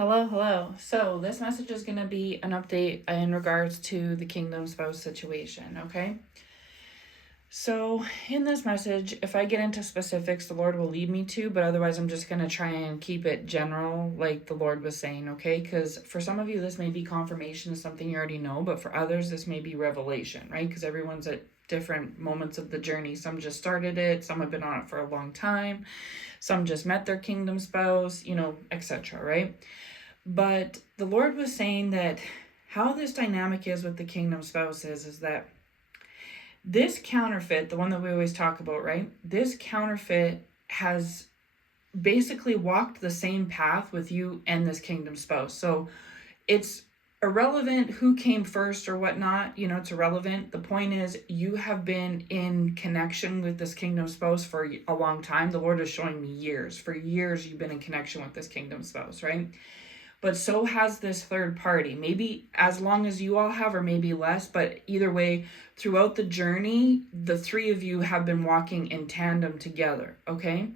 Hello, hello. So, this message is going to be an update in regards to the kingdom spouse situation, okay? So, in this message, if I get into specifics, the Lord will lead me to, but otherwise, I'm just going to try and keep it general, like the Lord was saying, okay? Because for some of you, this may be confirmation of something you already know, but for others, this may be revelation, right? Because everyone's at different moments of the journey. Some just started it, some have been on it for a long time, some just met their kingdom spouse, etc., right? But the Lord was saying that how this dynamic is with the kingdom spouse is that this counterfeit, the one that we always talk about, right? This counterfeit has basically walked the same path with you and this kingdom spouse. So it's irrelevant who came first or whatnot, it's irrelevant. The point is, you have been in connection with this kingdom spouse for a long time. The Lord is showing me years. For years, you've been in connection with this kingdom spouse, right? But so has this third party. Maybe as long as you all have, or maybe less, but either way, throughout the journey, the three of you have been walking in tandem together, okay?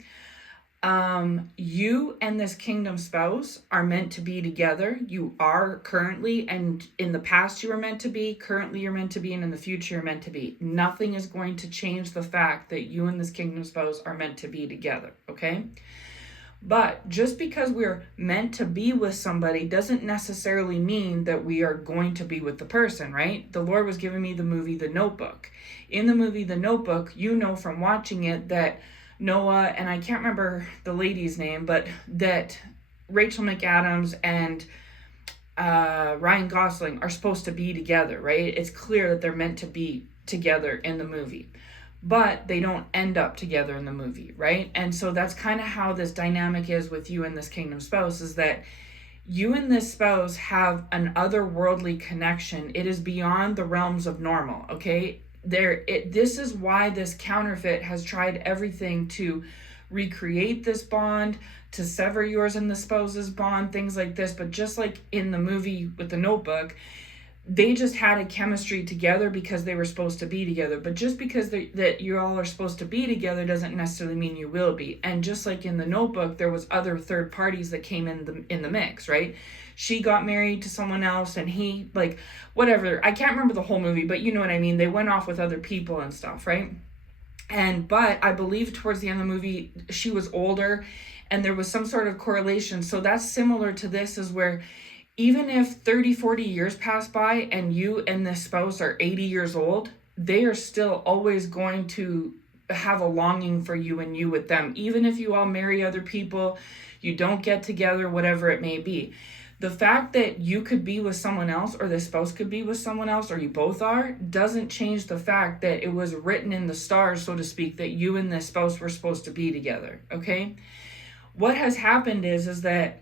You and this kingdom spouse are meant to be together. You are currently, and in the past you were meant to be, currently you're meant to be, and in the future you're meant to be. Nothing is going to change the fact that you and this kingdom spouse are meant to be together, okay? But just because we're meant to be with somebody doesn't necessarily mean that we are going to be with the person, right? The Lord was giving me the movie The Notebook. In the movie The Notebook, you know from watching it that Noah, and I can't remember the lady's name, but that Rachel McAdams and Ryan Gosling are supposed to be together, right? It's clear that they're meant to be together in the movie, but they don't end up together in the movie, right? And so that's kind of how this dynamic is with you and this kingdom spouse, is that you and this spouse have an otherworldly connection. It is beyond the realms of normal, okay? This is why this counterfeit has tried everything to recreate this bond, to sever yours and the spouse's bond, things like this. But just like in the movie with The Notebook, they just had a chemistry together because they were supposed to be together. But just because that you all are supposed to be together doesn't necessarily mean you will be. And just like in The Notebook, there was other third parties that came in the mix, right? She got married to someone else, and he, like, whatever. I can't remember the whole movie, but you know what I mean. They went off with other people and stuff, right? But I believe towards the end of the movie, she was older, and there was some sort of correlation. So that's similar to this, is where even if 30, 40 years pass by and you and this spouse are 80 years old, they are still always going to have a longing for you and you with them. Even if you all marry other people, you don't get together, whatever it may be. The fact that you could be with someone else, or the spouse could be with someone else, or you both are, doesn't change the fact that it was written in the stars, so to speak, that you and this spouse were supposed to be together, okay? What has happened is that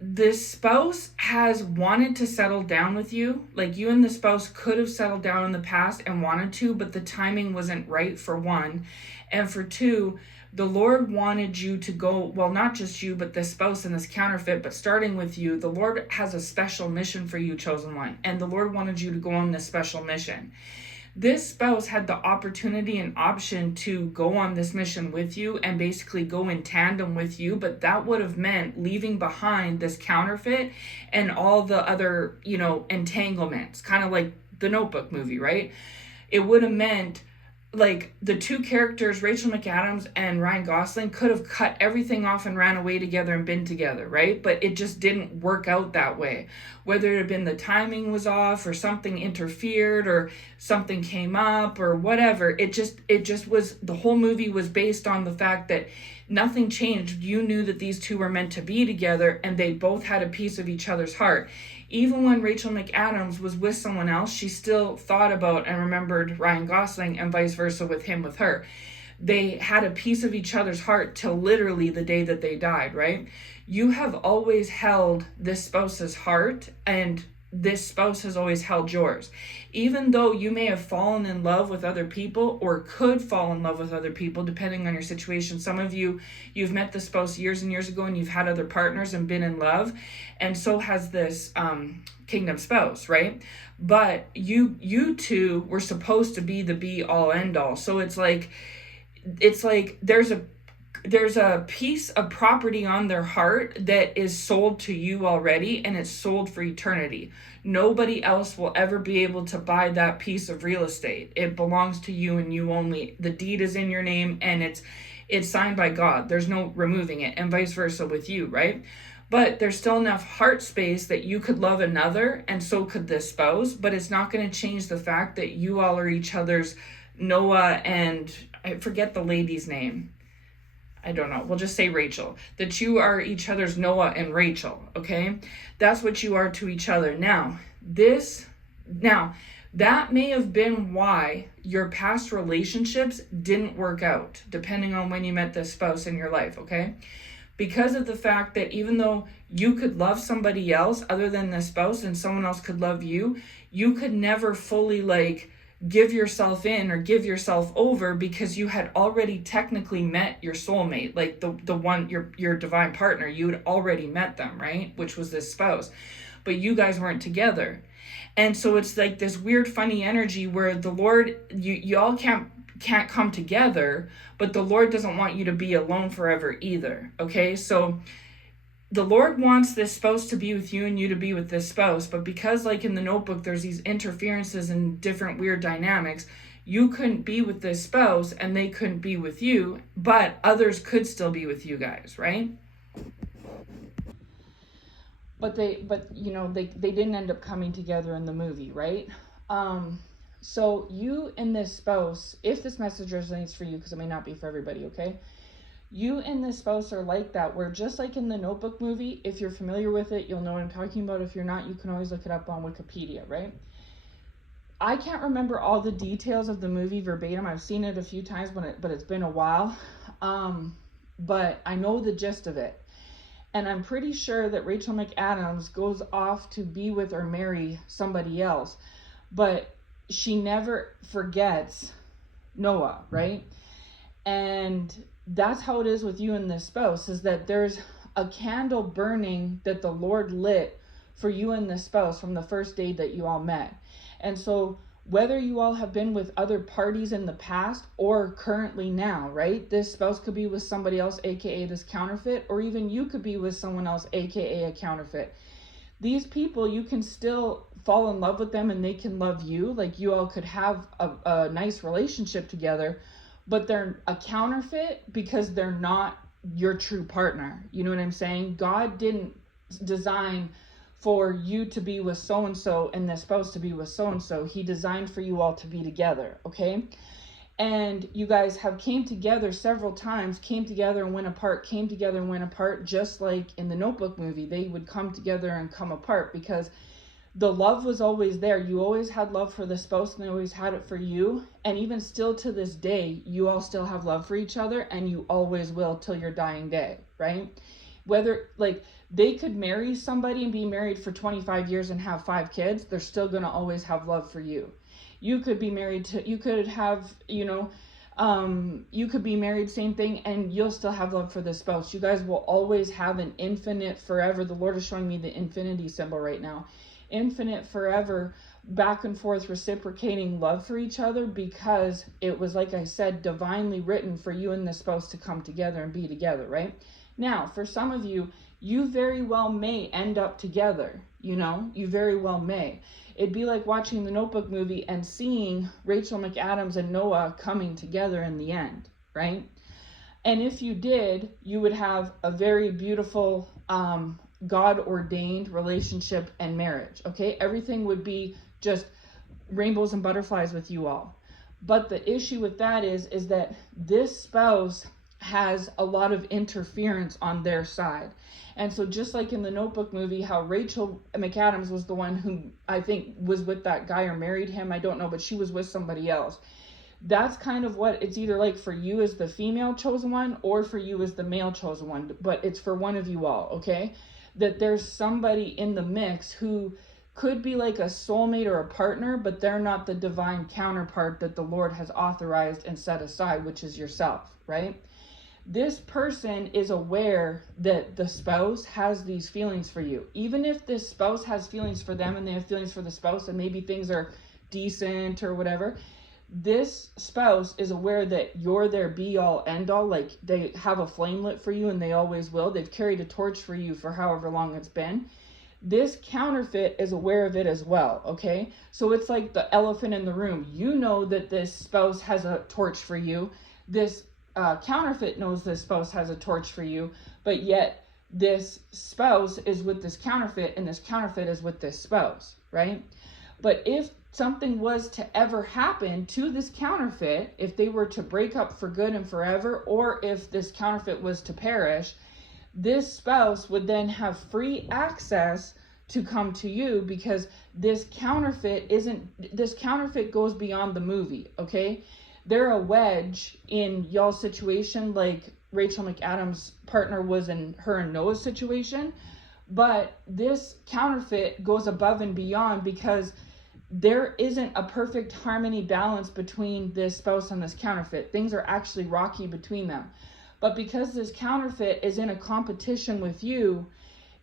this spouse has wanted to settle down with you. Like, you and the spouse could have settled down in the past and wanted to, but the timing wasn't right, for one. And for two, the Lord wanted you to go, well, not just you, but this spouse and this counterfeit, but starting with you, the Lord has a special mission for you, chosen one. And the Lord wanted you to go on this special mission. This spouse had the opportunity and option to go on this mission with you and basically go in tandem with you, but that would have meant leaving behind this counterfeit and all the other, entanglements, kind of like the Notebook movie, right? It would have meant, like, the two characters, Rachel McAdams and Ryan Gosling, could have cut everything off and ran away together and been together, right? But it just didn't work out that way. Whether it had been the timing was off, or something interfered, or something came up, or whatever, it just was, the whole movie was based on the fact that nothing changed. You knew that these two were meant to be together, and they both had a piece of each other's heart. Even when Rachel McAdams was with someone else, she still thought about and remembered Ryan Gosling, and vice versa with him with her. They had a piece of each other's heart till literally the day that they died, right? You have always held this spouse's heart, and this spouse has always held yours. Even though you may have fallen in love with other people, or could fall in love with other people, depending on your situation. Some of you've met the spouse years and years ago, and you've had other partners and been in love, and so has this kingdom spouse, right? But you two were supposed to be the be all end all. So it's like there's a there's a piece of property on their heart that is sold to you already, and it's sold for eternity. Nobody else will ever be able to buy that piece of real estate. It belongs to you and you only. The deed is in your name, and it's signed by God. There's no removing it, and vice versa with you, right? But there's still enough heart space that you could love another, and so could this spouse, but it's not going to change the fact that you all are each other's Noah and I forget the lady's name. I don't know. We'll just say Rachel. That you are each other's Noah and Rachel, okay? That's what you are to each other. Now, that may have been why your past relationships didn't work out, depending on when you met this spouse in your life, okay? Because of the fact that even though you could love somebody else other than the spouse and someone else could love you, you could never fully give yourself in or give yourself over, because you had already technically met your soulmate, like the one, your divine partner. You had already met them, right? Which was this spouse, but you guys weren't together. And so it's like this weird funny energy where the Lord, you all can't come together, but the Lord doesn't want you to be alone forever either. Okay, so the Lord wants this spouse to be with you and you to be with this spouse, but because like in the Notebook there's these interferences and different weird dynamics, you couldn't be with this spouse and they couldn't be with you, but others could still be with you guys, right? But they didn't end up coming together in the movie, right? So you and this spouse, if this message resonates for you, because it may not be for everybody, okay? You and this spouse are like that, where just like in the Notebook movie, if you're familiar with it, you'll know what I'm talking about. If you're not, you can always look it up on Wikipedia, right? I can't remember all the details of the movie verbatim. I've seen it a few times, but it's been a while. But I know the gist of it. And I'm pretty sure that Rachel McAdams goes off to be with or marry somebody else. But she never forgets Noah, right? And that's how it is with you and this spouse, is that there's a candle burning that the Lord lit for you and this spouse from the first day that you all met. And so whether you all have been with other parties in the past or currently now, right? This spouse could be with somebody else, aka this counterfeit, or even you could be with someone else, aka a counterfeit. These people, you can still fall in love with them and they can love you. Like you all could have a nice relationship together, but they're a counterfeit because they're not your true partner. You know what I'm saying? God didn't design for you to be with so-and-so and the spouse to be with so-and-so. He designed for you all to be together, okay? And you guys have came together several times, came together and went apart, came together and went apart, just like in the Notebook movie. They would come together and come apart because the love was always there. You always had love for the spouse and they always had it for you. And even still to this day, you all still have love for each other and you always will till your dying day, right? Whether like they could marry somebody and be married for 25 years and have 5 kids, they're still going to always have love for you. You could be married to, you could have, you could be married, same thing, and you'll still have love for the spouse. You guys will always have an infinite forever. The Lord is showing me the infinity symbol right now. Infinite forever, back and forth reciprocating love for each other, because it was, like I said, divinely written for you and the spouse to come together and be together, right? Now, for some of you, you very well may end up together, you very well may. It'd be like watching the Notebook movie and seeing Rachel McAdams and Noah coming together in the end, right? And if you did, you would have a very beautiful, God-ordained relationship and marriage, okay? Everything would be just rainbows and butterflies with you all. But the issue with that is that this spouse has a lot of interference on their side. And so just like in the Notebook movie, how Rachel McAdams was the one who I think was with that guy or married him, I don't know, but she was with somebody else. That's kind of what it's either like for you as the female chosen one or for you as the male chosen one, but it's for one of you all, okay? That there's somebody in the mix who could be like a soulmate or a partner, but they're not the divine counterpart that the Lord has authorized and set aside, which is yourself, right? This person is aware that the spouse has these feelings for you. Even if this spouse has feelings for them and they have feelings for the spouse and maybe things are decent or whatever, this spouse is aware that you're their be-all end-all. Like, they have a flame lit for you, and they always will. They've carried a torch for you for however long it's been. This counterfeit is aware of it as well, okay? So it's like the elephant in the room. You know that this spouse has a torch for you. This counterfeit knows this spouse has a torch for you, but yet this spouse is with this counterfeit, and this counterfeit is with this spouse, right? But if something was to ever happen to this counterfeit, if they were to break up for good and forever, or if this counterfeit was to perish, this spouse would then have free access to come to you, because this counterfeit goes beyond the movie, okay? They're a wedge in y'all's situation, like Rachel McAdams' partner was in her and Noah's situation. But this counterfeit goes above and beyond, because there isn't a perfect harmony balance between this spouse and this counterfeit. Things are actually rocky between them. But because this counterfeit is in a competition with you,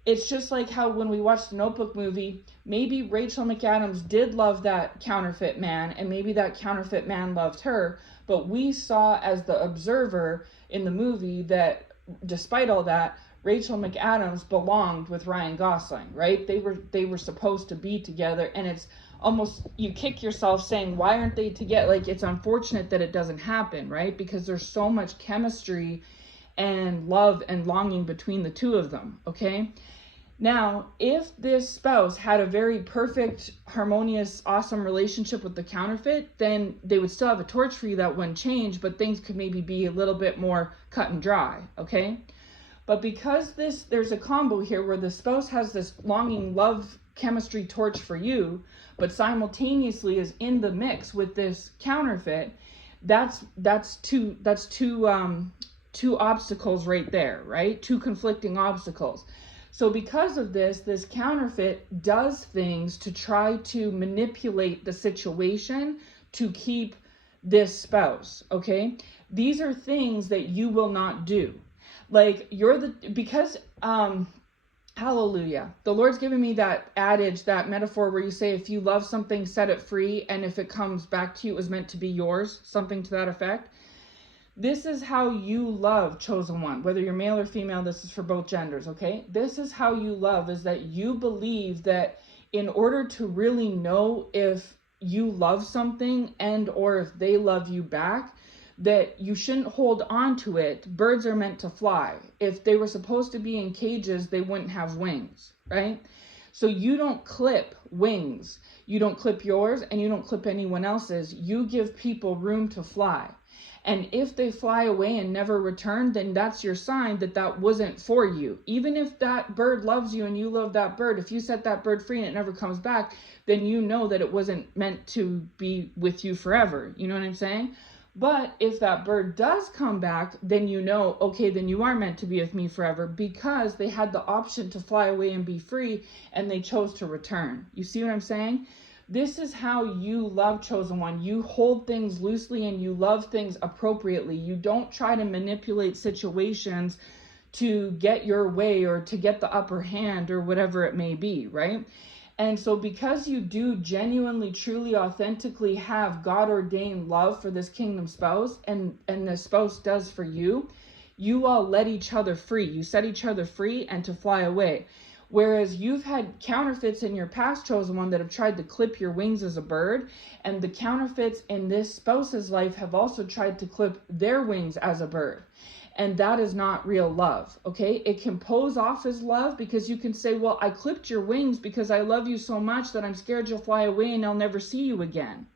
it's just like how when we watched the Notebook movie, maybe Rachel McAdams did love that counterfeit man, and maybe that counterfeit man loved her, but we saw as the observer in the movie that despite all that, Rachel McAdams belonged with Ryan Gosling, right? They were supposed to be together, and it's almost, you kick yourself saying, why aren't they together? Like, it's unfortunate that it doesn't happen, right? Because there's so much chemistry and love and longing between the two of them, okay? Now, if this spouse had a very perfect, harmonious, awesome relationship with the counterfeit, then they would still have a torch for you that wouldn't change, but things could maybe be a little bit more cut and dry, okay? But because there's a combo here where the spouse has this longing, love, chemistry torch for you, but simultaneously is in the mix with this counterfeit, that's two obstacles right there, right? Two conflicting obstacles. So because of this counterfeit does things to try to manipulate the situation to keep this spouse, okay? These are things that you will not do. Like, hallelujah. The Lord's given me that adage, that metaphor where you say, if you love something, set it free, and if it comes back to you, it was meant to be yours, something to that effect. This is how you love, chosen one, whether you're male or female. This is for both genders, okay? This is how you love, is that you believe that in order to really know if you love something and or if they love you back, that you shouldn't hold on to it. Birds are meant to fly. If they were supposed to be in cages, they wouldn't have wings, right? So you don't clip wings. You don't clip yours, and you don't clip anyone else's. You give people room to fly. And if they fly away and never return, then that's your sign that that wasn't for you. Even if that bird loves you and you love that bird, if you set that bird free and it never comes back, then you know that it wasn't meant to be with you forever. You know what I'm saying? But if that bird does come back, then you know, okay, then you are meant to be with me forever, because they had the option to fly away and be free, and they chose to return. You see what I'm saying? This is how you love, chosen one. You hold things loosely and you love things appropriately. You don't try to manipulate situations to get your way or to get the upper hand or whatever it may be, right? And so because you do genuinely, truly, authentically have God-ordained love for this kingdom spouse, and the spouse does for you, you all let each other free. You set each other free and to fly away. Whereas you've had counterfeits in your past, chosen one, that have tried to clip your wings as a bird, and the counterfeits in this spouse's life have also tried to clip their wings as a bird. And that is not real love, okay? It can pose off as love, because you can say, well, I clipped your wings because I love you so much that I'm scared you'll fly away and I'll never see you again.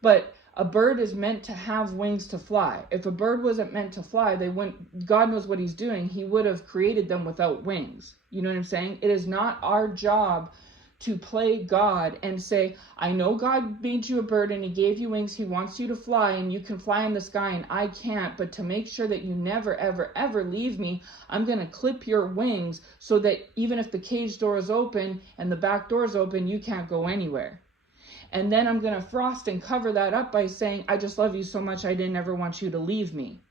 But a bird is meant to have wings to fly. If a bird wasn't meant to fly, they wouldn't, God knows what he's doing. He would have created them without wings. You know what I'm saying? It is not our job to play God and say, I know God made you a bird and he gave you wings. He wants you to fly and you can fly in the sky and I can't. But to make sure that you never, ever, ever leave me, I'm going to clip your wings so that even if the cage door is open and the back door is open, you can't go anywhere. And then I'm going to frost and cover that up by saying, I just love you so much, I didn't ever want you to leave me.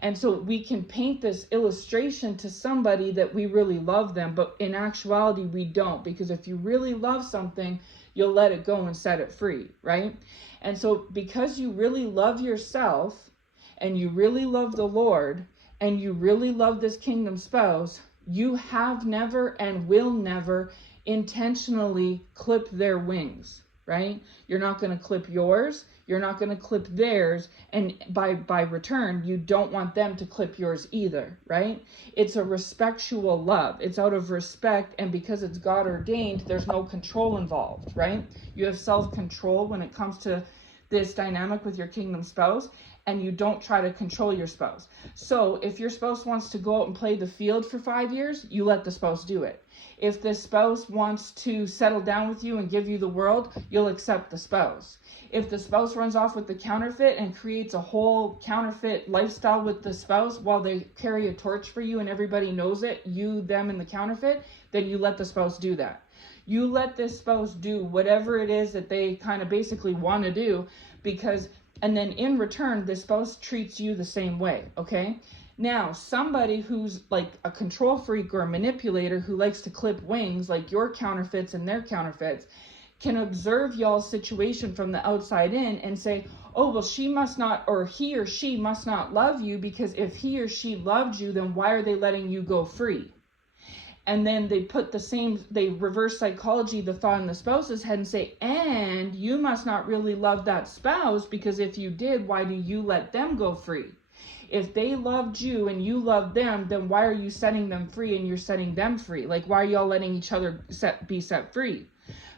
And so we can paint this illustration to somebody that we really love them, but in actuality we don't, because if you really love something, you'll let it go and set it free, right? And so because you really love yourself and you really love the Lord and you really love this kingdom spouse, you have never and will never intentionally clip their wings, right? You're not going to clip yours. You're not going to clip theirs. And by return, you don't want them to clip yours either, right? It's a respectual love. It's out of respect. And because it's God ordained, there's no control involved, right? You have self-control when it comes to this dynamic with your kingdom spouse, and you don't try to control your spouse. So if your spouse wants to go out and play the field for 5 years, you let the spouse do it. If the spouse wants to settle down with you and give you the world, you'll accept the spouse. If the spouse runs off with the counterfeit and creates a whole counterfeit lifestyle with the spouse while they carry a torch for you and everybody knows it, you, them, and the counterfeit, then you let the spouse do that. You let this spouse do whatever it is that they kind of basically want to do, because, and then in return, the spouse treats you the same way, okay? Now, somebody who's like a control freak or a manipulator who likes to clip wings, like your counterfeits and their counterfeits, can observe y'all's situation from the outside in and say, oh, well, she must not, or he or she must not love you, because if he or she loved you, then why are they letting you go free? And then they put they reverse psychology the thought in the spouse's head and say, and you must not really love that spouse, because if you did, why do you let them go free? If they loved you and you loved them, then why are you setting them free and you're setting them free? Like, why are y'all letting each other be set free?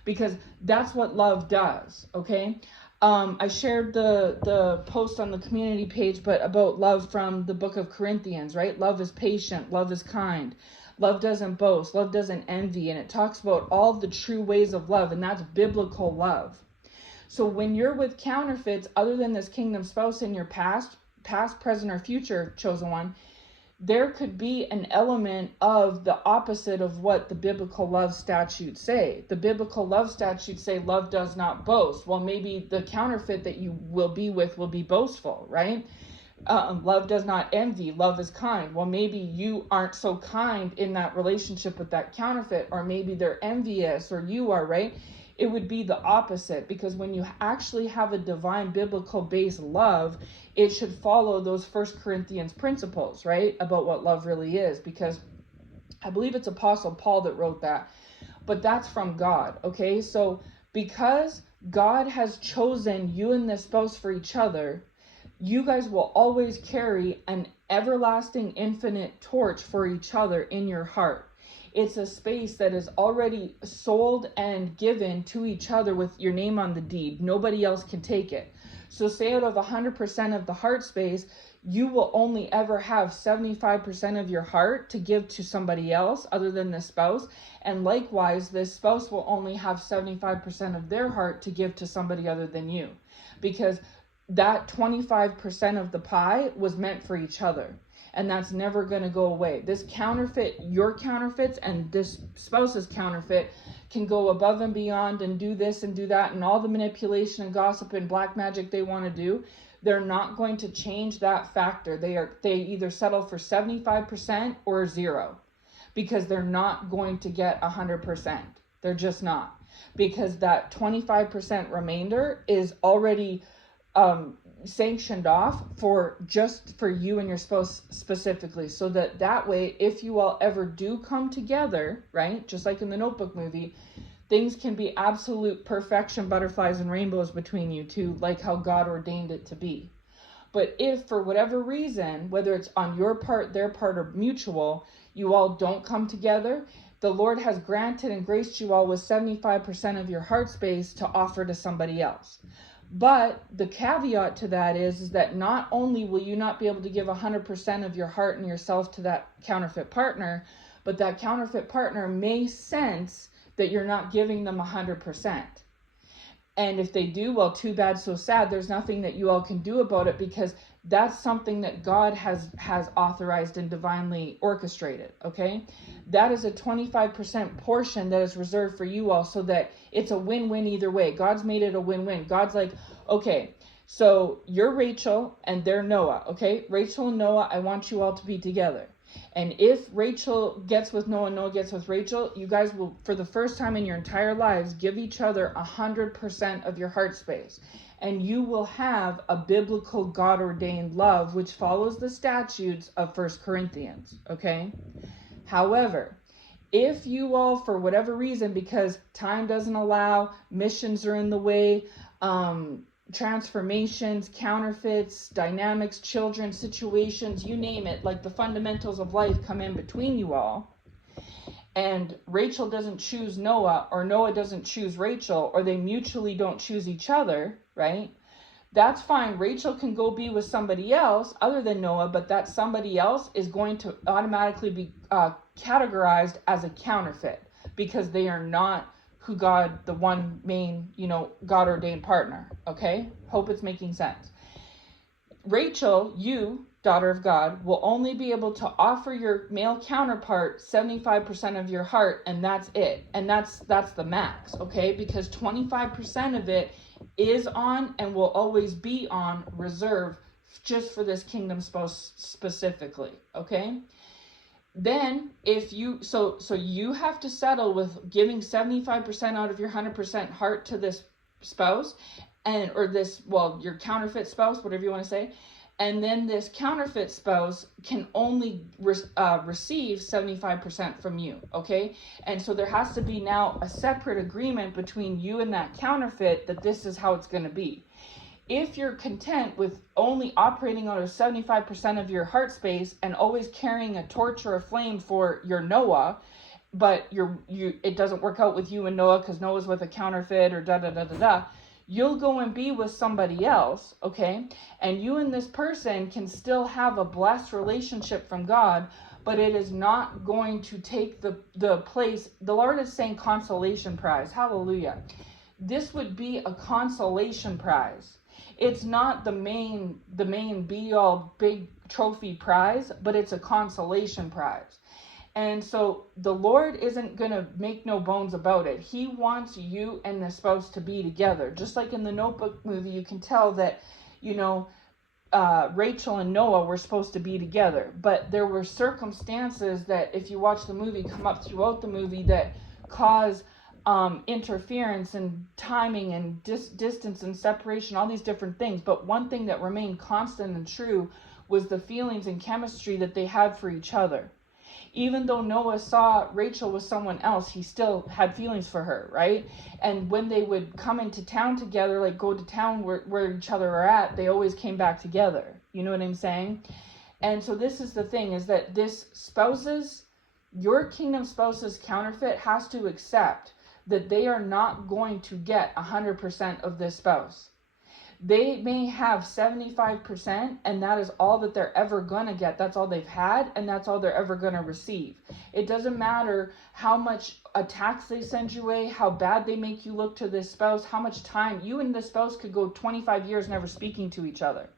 Because that's what love does, okay? I shared the post on the community page, but about love from the book of Corinthians, right? Love is patient, love is kind. Love doesn't boast, love doesn't envy, and it talks about all the true ways of love, and that's biblical love. So when you're with counterfeits, other than this kingdom spouse in your past, present, or future chosen one, there could be an element of the opposite of what the biblical love statutes say. The biblical love statutes say love does not boast. Well, maybe the counterfeit that you will be with will be boastful, right? Love does not envy, love is kind. Well, maybe you aren't so kind in that relationship with that counterfeit, or maybe they're envious, or you are, right? It would be the opposite, because when you actually have a divine biblical based love, it should follow those 1 Corinthians principles, right? About what love really is, because I believe it's Apostle Paul that wrote that, but that's from God, okay? So because God has chosen you and this spouse for each other, you guys will always carry an everlasting infinite torch for each other in your heart. It's a space that is already sold and given to each other with your name on the deed. Nobody else can take it. So say out of 100% of the heart space, you will only ever have 75% of your heart to give to somebody else other than the spouse. And likewise, this spouse will only have 75% of their heart to give to somebody other than you. Because that 25% of the pie was meant for each other. And that's never going to go away. This counterfeit, your counterfeits, and this spouse's counterfeit can go above and beyond and do this and do that and all the manipulation and gossip and black magic they want to do. They're not going to change that factor. They either settle for 75% or 0, because they're not going to get 100%. They're just not, because that 25% remainder is already sanctioned off for you and your spouse specifically, so that way, if you all ever do come together, right, just like in the Notebook movie, things can be absolute perfection, butterflies and rainbows between you two, like how God ordained it to be. But if for whatever reason, whether it's on your part, their part, or mutual, you all don't come together, the Lord has granted and graced you all with 75% of your heart space to offer to somebody else. But the caveat to that is that not only will you not be able to give 100% of your heart and yourself to that counterfeit partner, but that counterfeit partner may sense that you're not giving them 100%. And if they do, well, too bad, so sad. There's nothing that you all can do about it, because that's something that God has authorized and divinely orchestrated, okay? That is a 25% portion that is reserved for you all, so that it's a win-win either way. God's made it a win-win. God's like, okay, So you're Rachel and they're Noah, okay? Rachel and Noah, I want you all to be together. And if Rachel gets with Noah, Noah gets with Rachel, you guys will, for the first time in your entire lives, give each other 100% of your heart space. And you will have a biblical God-ordained love, which follows the statutes of 1 Corinthians, okay? However, if you all, for whatever reason, because time doesn't allow, missions are in the way, transformations, counterfeits, dynamics, children, situations, you name it, like the fundamentals of life come in between you all, and Rachel doesn't choose Noah, or Noah doesn't choose Rachel, or they mutually don't choose each other, right? That's fine. Rachel can go be with somebody else other than Noah, but that somebody else is going to automatically be categorized as a counterfeit, because they are not who God, the one main, God ordained partner. Okay? Hope it's making sense. Rachel, you, daughter of God, will only be able to offer your male counterpart 75% of your heart, and that's it. And that's the max, okay? Because 25% of it is on and will always be on reserve just for this kingdom spouse specifically, okay? Then if you so you have to settle with giving 75% out of your 100% heart to this spouse, and or this, well, your counterfeit spouse, whatever you want to say. And then this counterfeit spouse can only receive 75% from you, okay? And so there has to be now a separate agreement between you and that counterfeit that this is how it's going to be. If you're content with only operating out of 75% of your heart space and always carrying a torch or a flame for your Noah, but it doesn't work out with you and Noah because Noah's with a counterfeit or da-da-da-da-da, you'll go and be with somebody else, okay? And you and this person can still have a blessed relationship from God, but it is not going to take the place. The Lord is saying consolation prize. Hallelujah. This would be a consolation prize. It's not the main be all big trophy prize, but it's a consolation prize. And so the Lord isn't going to make no bones about it. He wants you and the spouse to be together. Just like in the Notebook movie, you can tell that, Rachel and Noah were supposed to be together. But there were circumstances that, if you watch the movie, come up throughout the movie that cause interference and timing and distance and separation, all these different things. But one thing that remained constant and true was the feelings and chemistry that they had for each other. Even though Noah saw Rachel with someone else, he still had feelings for her, right? And when they would come into town together, like go to town where each other are at, they always came back together. You know what I'm saying? And so this is the thing, is that your kingdom spouse's counterfeit has to accept that they are not going to get 100% of this spouse. They may have 75%, and that is all that they're ever going to get. That's all they've had, and that's all they're ever going to receive. It doesn't matter how much attacks they send you away, how bad they make you look to this spouse, how much time. You and this spouse could go 25 years never speaking to each other.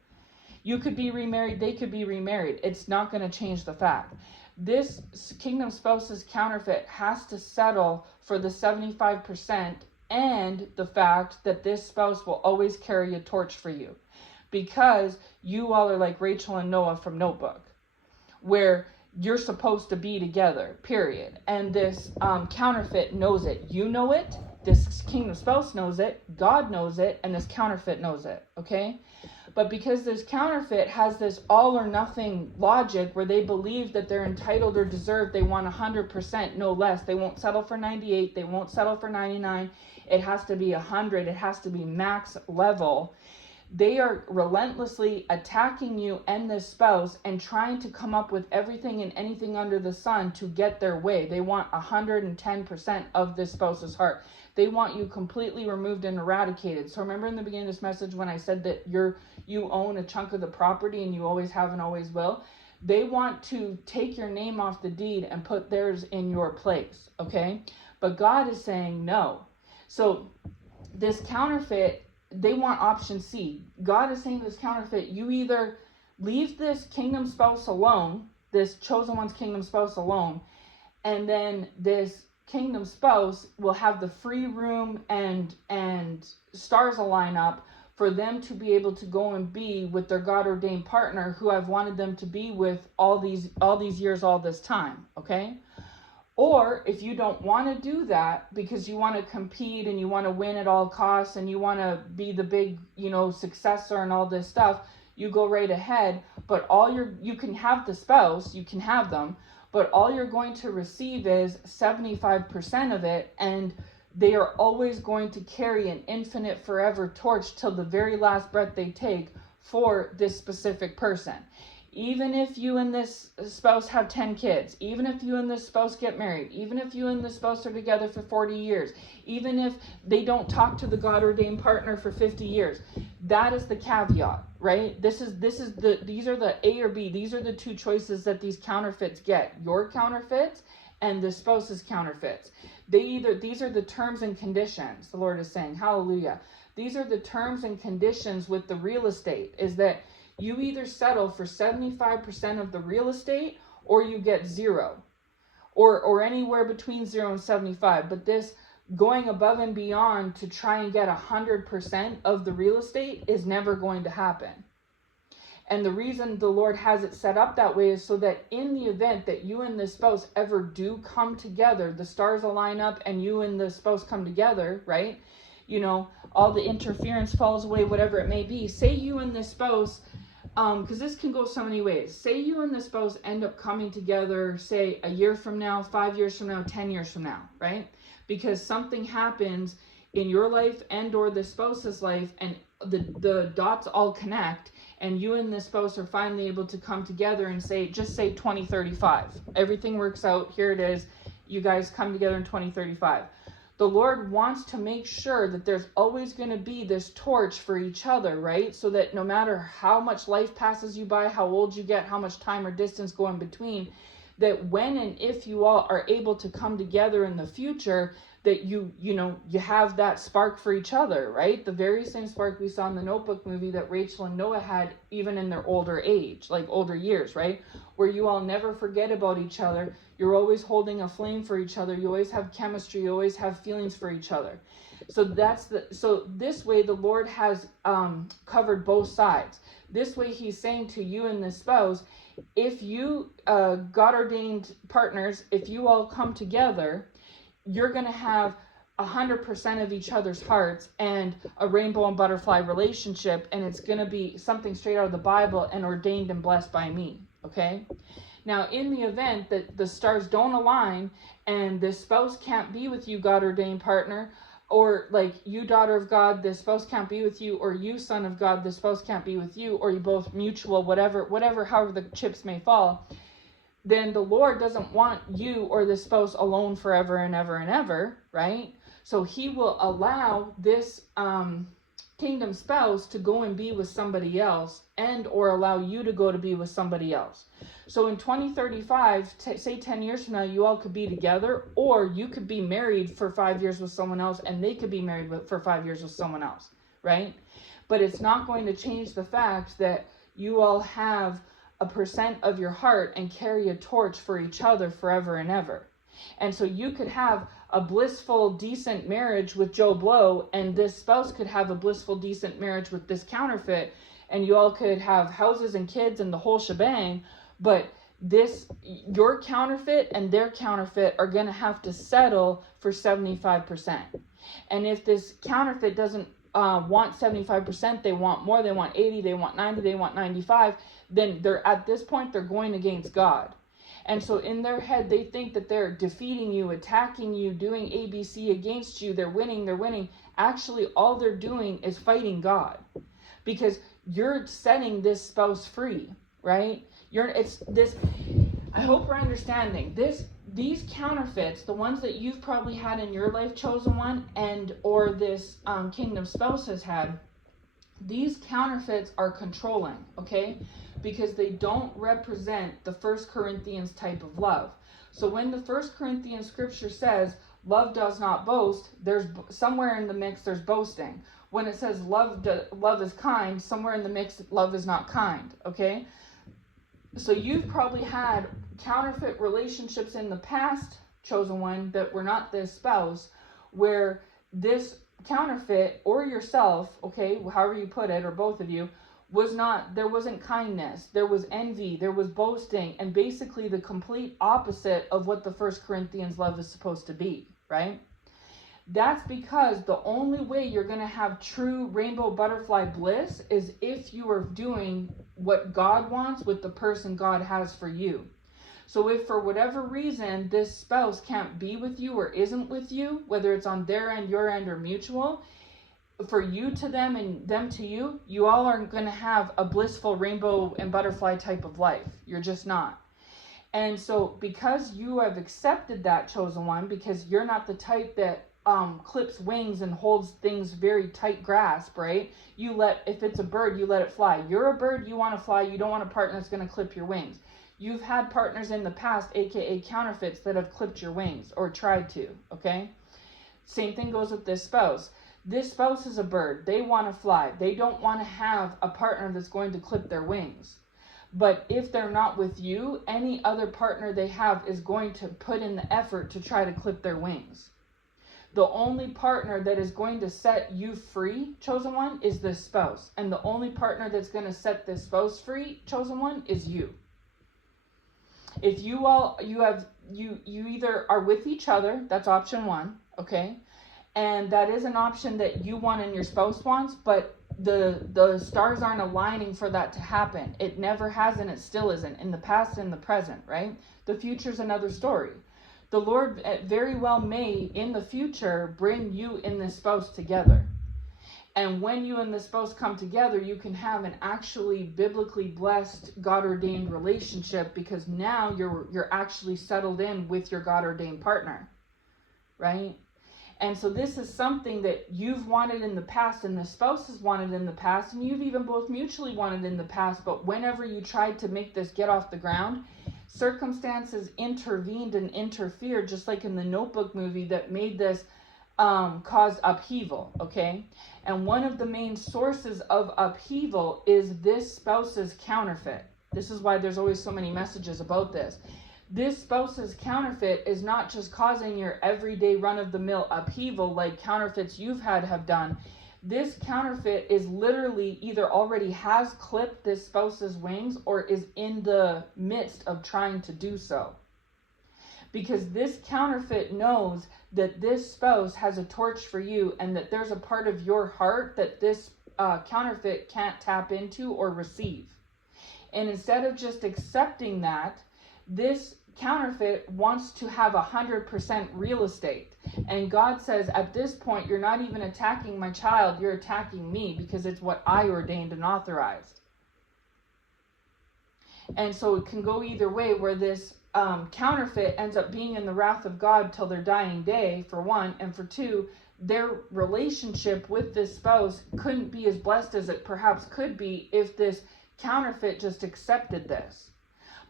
You could be remarried, they could be remarried. It's not going to change the fact. This kingdom spouse's counterfeit has to settle for the 75%, and the fact that this spouse will always carry a torch for you, because you all are like Rachel and Noah from Notebook, where you're supposed to be together, period. And this counterfeit knows it. You know it, this kingdom spouse knows it, God knows it, and this counterfeit knows it, okay? But because this counterfeit has this all or nothing logic where they believe that they're entitled or deserved, they want 100%, no less. They won't settle for 98. They won't settle for 99. It has to be 100. It has to be max level. They are relentlessly attacking you and this spouse and trying to come up with everything and anything under the sun to get their way. They want 110% of this spouse's heart. They want you completely removed and eradicated. So remember in the beginning of this message when I said that you own a chunk of the property and you always have and always will? They want to take your name off the deed and put theirs in your place, okay? But God is saying no. So this counterfeit, they want option C. God is saying to this counterfeit, you either leave this kingdom spouse alone, this chosen one's kingdom spouse alone, and then this kingdom spouse will have the free room and stars align up for them to be able to go and be with their God-ordained partner who I've wanted them to be with all these years, all this time, okay? Or if you don't want to do that because you want to compete and you want to win at all costs and you want to be the big, successor and all this stuff, you go right ahead. But you can have the spouse, you can have them, but all you're going to receive is 75% of it, and they are always going to carry an infinite forever torch till the very last breath they take for this specific person. Even if you and this spouse have 10 kids, even if you and this spouse get married, even if you and this spouse are together for 40 years, even if they don't talk to the God-ordained partner for 50 years, that is the caveat, right? These are the A or B. These are the two choices that these counterfeits get. Your counterfeits and the spouse's counterfeits. These are the terms and conditions, the Lord is saying. Hallelujah. These are the terms and conditions with the real estate, is that you either settle for 75% of the real estate or you get zero, or anywhere between 0 and 75. But this going above and beyond to try and get 100% of the real estate is never going to happen. And the reason the Lord has it set up that way is so that in the event that you and the spouse ever do come together, the stars align up and you and the spouse come together, right? All the interference falls away, whatever it may be. Say you and the spouse, because this can go so many ways. Say you and the spouse end up coming together, say a year from now, 5 years from now, 10 years from now, right? Because something happens in your life and or the spouse's life, and the dots all connect, and you and the spouse are finally able to come together and say 2035. Everything works out, here it is, you guys come together in 2035. The Lord wants to make sure that there's always going to be this torch for each other, right? So that no matter how much life passes you by, how old you get, how much time or distance go in between, that when and if you all are able to come together in the future, that you have that spark for each other, right? The very same spark we saw in the Notebook movie that Rachel and Noah had even in their older age, like older years, right? Where you all never forget about each other. You're always holding a flame for each other. You always have chemistry. You always have feelings for each other. So this way the Lord has covered both sides. This way He's saying to you and the spouse, if you God-ordained partners, if you all come together, you're going to have 100% of each other's hearts and a rainbow and butterfly relationship, and it's going to be something straight out of the Bible and ordained and blessed by me, okay? Now, in the event that the stars don't align and the spouse can't be with you, God-ordained partner, or like you, daughter of God, the spouse can't be with you, or you, son of God, the spouse can't be with you, or you both mutual, however the chips may fall, then the Lord doesn't want you or the spouse alone forever and ever and ever, right? So He will allow this kingdom spouse to go and be with somebody else, and or allow you to go to be with somebody else. So in 2035, say 10 years from now, you all could be together, or you could be married for 5 years with someone else, and they could be married for 5 years with someone else, right? But it's not going to change the fact that you all have a percent of your heart and carry a torch for each other forever and ever. And so you could have a blissful, decent marriage with Joe Blow, and this spouse could have a blissful, decent marriage with this counterfeit, and you all could have houses and kids and the whole shebang, but your counterfeit and their counterfeit are going to have to settle for 75%. And if this counterfeit doesn't want 75%, they want more, they want 80, they want 90, they want 95, then at this point they're going against God. And so in their head, they think that they're defeating you, attacking you, doing ABC against you, they're winning. Actually, all they're doing is fighting God, because you're setting this spouse free, right? I hope we're understanding this. These counterfeits, the ones that you've probably had in your life, chosen one, and or this kingdom spouse has had, these counterfeits are controlling, okay? Because they don't represent the 1 Corinthians type of love. So when the 1 Corinthians scripture says love does not boast, there's somewhere in the mix there's boasting. When it says love is kind, somewhere in the mix love is not kind, okay? So you've probably had counterfeit relationships in the past, chosen one, that were not this spouse, where this counterfeit, or yourself, okay, however you put it, or both of you, there wasn't kindness, there was envy, there was boasting, and basically the complete opposite of what the 1 Corinthians love is supposed to be, right? That's because the only way you're going to have true rainbow butterfly bliss is if you are doing what God wants with the person God has for you. So if for whatever reason this spouse can't be with you or isn't with you, whether it's on their end, your end, or mutual, for you to them and them to you, you all aren't going to have a blissful rainbow and butterfly type of life. You're just not. And so because you have accepted that, chosen one, because you're not the type that clips wings and holds things very tight grasp, right? If it's a bird, you let it fly. You're a bird, you want to fly, you don't want a partner that's going to clip your wings. You've had partners in the past, aka counterfeits, that have clipped your wings or tried to, okay? Same thing goes with this spouse. This spouse is a bird. They want to fly. They don't want to have a partner that's going to clip their wings. But if they're not with you, any other partner they have is going to put in the effort to try to clip their wings. The only partner that is going to set you free, chosen one, is this spouse. And the only partner that's going to set this spouse free, chosen one, is you. If you either are with each other, that's option one, okay? And that is an option that you want and your spouse wants, but the stars aren't aligning for that to happen. It never has, and it still isn't, in the past and the present, right? The future's another story. The Lord very well may, in the future, bring you and this spouse together. And when you and the spouse come together, you can have an actually biblically blessed, God-ordained relationship, because now you're actually settled in with your God-ordained partner, right? And so this is something that you've wanted in the past, and the spouse has wanted in the past, and you've even both mutually wanted in the past. But whenever you tried to make this get off the ground, circumstances intervened and interfered, just like in the Notebook movie, that made this cause upheaval, okay? And one of the main sources of upheaval is this spouse's counterfeit. This is why there's always so many messages about this. This spouse's counterfeit is not just causing your everyday run-of-the-mill upheaval like counterfeits you've have done. This counterfeit is literally either already has clipped this spouse's wings or is in the midst of trying to do so. Because this counterfeit knows that this spouse has a torch for you, and that there's a part of your heart that this counterfeit can't tap into or receive. And instead of just accepting that, this counterfeit wants to have 100% real estate. And God says, at this point, you're not even attacking my child, you're attacking me, because it's what I ordained and authorized. And so it can go either way, where this counterfeit ends up being in the wrath of God till their dying day, for one, and for two, their relationship with this spouse couldn't be as blessed as it perhaps could be if this counterfeit just accepted this.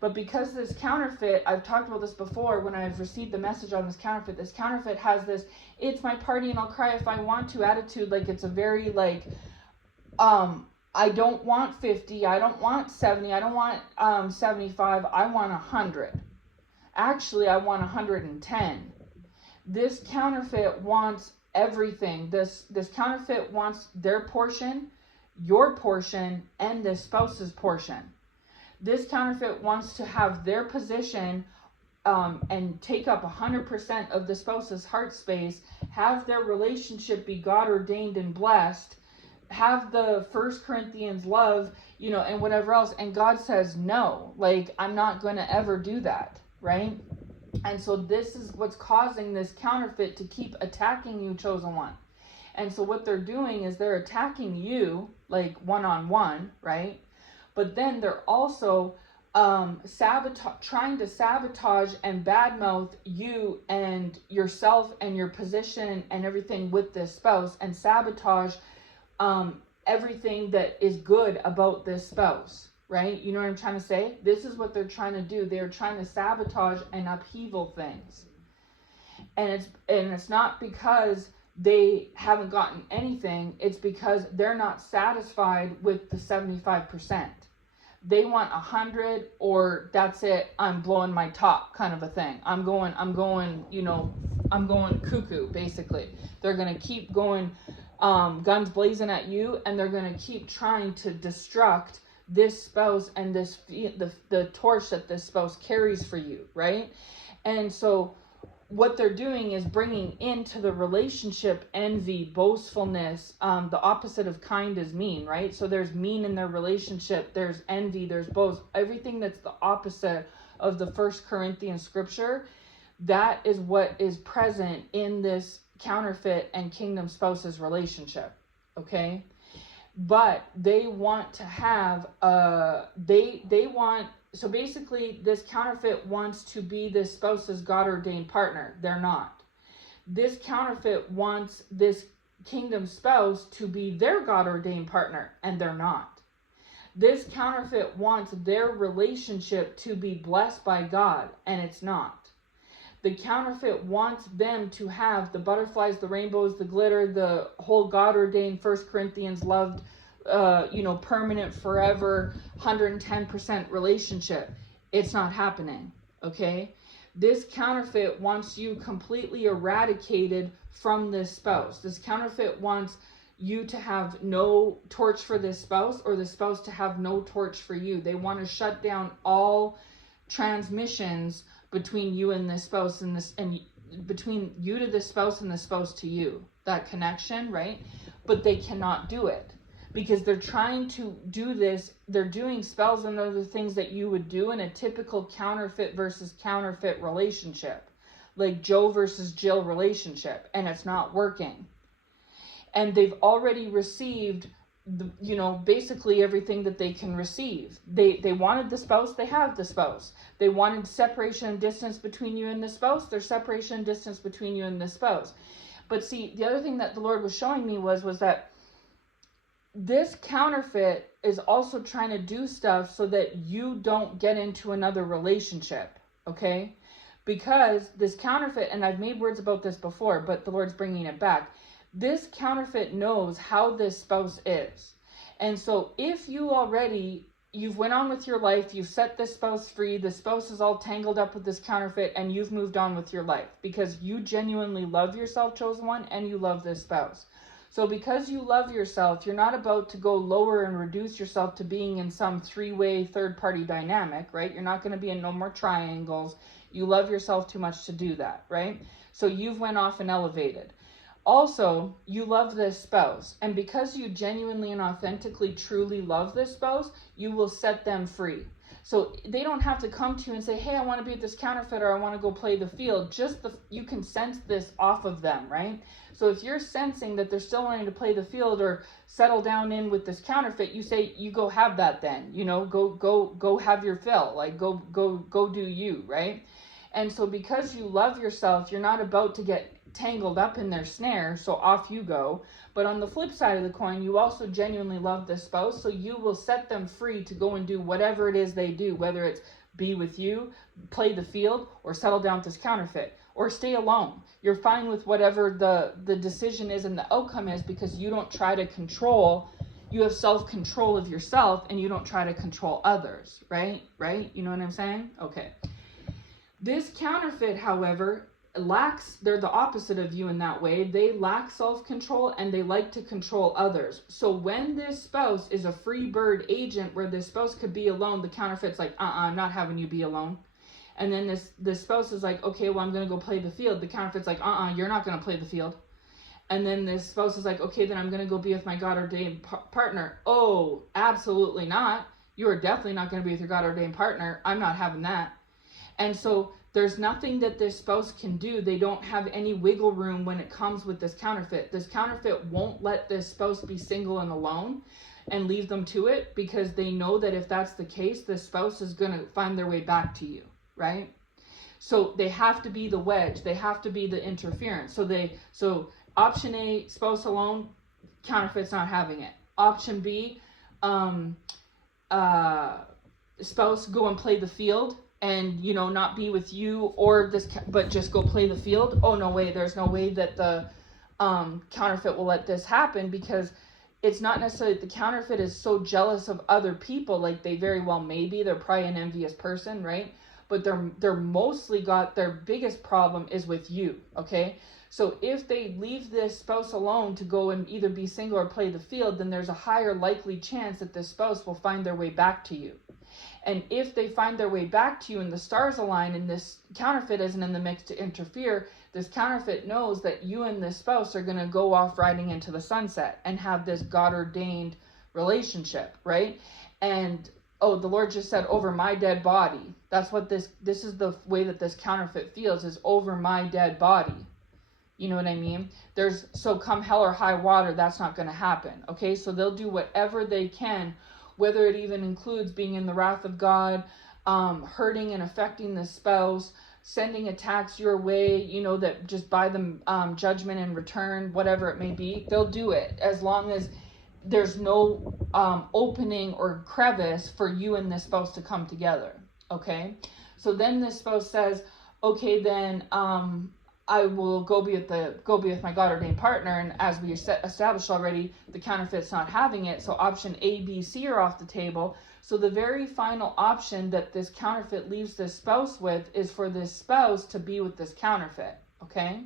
But because this counterfeit, I've talked about this before when I've received the message on this counterfeit has this, it's my party and I'll cry if I want to attitude. Like, it's a very I don't want 50, I don't want 70, I don't want 75, I want 100. Actually, I want 110. This counterfeit wants everything. This counterfeit wants their portion, your portion, and the spouse's portion. This counterfeit wants to have their position and take up 100% of the spouse's heart space, have their relationship be God ordained and blessed, have the 1 Corinthians love, and whatever else. And God says, no, I'm not going to ever do that, right? And so this is what's causing this counterfeit to keep attacking you, chosen one. And so what they're doing is they're attacking you, one-on-one, right? But then they're also trying to sabotage and badmouth you and yourself and your position and everything with this spouse, and sabotage everything that is good about this spouse, right? You know what I'm trying to say? This is what they're trying to do. They're trying to sabotage and upheaval things. And it's not because they haven't gotten anything. It's because they're not satisfied with the 75%. They want 100, or that's it, I'm blowing my top kind of a thing. I'm going, I'm going cuckoo, basically. They're going to keep going guns blazing at you, and they're going to keep trying to destruct this spouse and the torch that this spouse carries for you, right? And so what they're doing is bringing into the relationship envy, boastfulness. The opposite of kind is mean, right? So there's mean in their relationship, there's envy, there's boast, everything that's the opposite of the First Corinthians scripture. That is what is present in this counterfeit and kingdom spouses relationship, okay? But they want to have so basically this counterfeit wants to be this spouse's God-ordained partner. They're not. This counterfeit wants this kingdom spouse to be their God-ordained partner, and they're not. This counterfeit wants their relationship to be blessed by God, and it's not. The counterfeit wants them to have the butterflies, the rainbows, the glitter, the whole God-ordained First Corinthians loved, permanent, forever, 110% relationship. It's not happening, okay? This counterfeit wants you completely eradicated from this spouse. This counterfeit wants you to have no torch for this spouse, or the spouse to have no torch for you. They want to shut down all transmissions between you and this spouse, and between you to the spouse and the spouse to you, that connection, right? But they cannot do it because they're trying to do this. They're doing spells and other things that you would do in a typical counterfeit versus counterfeit relationship, like Joe versus Jill relationship, and it's not working. And they've already received basically everything that they can receive. They wanted the spouse, they have the spouse. They wanted separation and distance between you and the spouse, there's separation and distance between you and the spouse. But see, the other thing that the Lord was showing me was that this counterfeit is also trying to do stuff so that you don't get into another relationship, okay? Because this counterfeit, and I've made words about this before, but the Lord's bringing it back. This counterfeit knows how this spouse is. And so if you've went on with your life, you've set this spouse free, the spouse is all tangled up with this counterfeit, and you've moved on with your life because you genuinely love yourself, chosen one, and you love this spouse. So because you love yourself, you're not about to go lower and reduce yourself to being in some three-way third-party dynamic, right? You're not going to be in no more triangles. You love yourself too much to do that, right? So you've went off and elevated. Also, you love this spouse, and because you genuinely and authentically truly love this spouse, you will set them free. So they don't have to come to you and say, hey, I want to be with this counterfeit, or I want to go play the field. You can sense this off of them, right? So if you're sensing that they're still wanting to play the field or settle down in with this counterfeit, you say, you go have that then, go have your fill, like go do you, right? And so because you love yourself, you're not about to get tangled up in their snare, so off you go. But on the flip side of the coin, you also genuinely love this spouse, so you will set them free to go and do whatever it is they do, whether it's be with you, play the field, or settle down with this counterfeit, or stay alone. You're fine with whatever the decision is and the outcome is, because you don't try to control. You have self-control of yourself, and you don't try to control others, right? You know what I'm saying? Okay. This counterfeit, however, they're the opposite of you in that way. They lack self-control, and they like to control others. So when this spouse is a free bird agent where this spouse could be alone, the counterfeit's like, I'm not having you be alone. And then this spouse is like, okay, well, I'm going to go play the field. The counterfeit's like, you're not going to play the field. And then this spouse is like, okay, then I'm going to go be with my God-ordained partner. Oh, absolutely not. You are definitely not going to be with your God-ordained partner. I'm not having that. And so there's nothing that this spouse can do. They don't have any wiggle room when it comes with this counterfeit. This counterfeit won't let this spouse be single and alone and leave them to it, because they know that if that's the case, the spouse is going to find their way back to you, right? So they have to be the wedge. They have to be the interference. So option A, spouse alone, counterfeit's not having it. Option B, spouse go and play the field and not be with you, but just go play the field. Oh, no way. There's no way that the counterfeit will let this happen, because it's not necessarily the counterfeit is so jealous of other people, like they very well may be. They're probably an envious person, right? But they're mostly got their biggest problem is with you, okay? So if they leave this spouse alone to go and either be single or play the field, then there's a higher likely chance that this spouse will find their way back to you. And if they find their way back to you and the stars align and this counterfeit isn't in the mix to interfere, this counterfeit knows that you and this spouse are going to go off riding into the sunset and have this God-ordained relationship, right? And oh, the Lord just said, over my dead body. That's what this is the way that this counterfeit feels, is over my dead body. You know what I mean? So come hell or high water, that's not going to happen. Okay, so they'll do whatever they can, whether it even includes being in the wrath of God, hurting and affecting the spouse, sending attacks your way, you know, that just buy them judgment in return, whatever it may be. They'll do it as long as there's no opening or crevice for you and this spouse to come together. Okay, so then this spouse says, okay, then I will go be with my God-ordained partner. And as we established already, the counterfeit's not having it. So option A, B, C are off the table. So the very final option that this counterfeit leaves this spouse with is for this spouse to be with this counterfeit. Okay?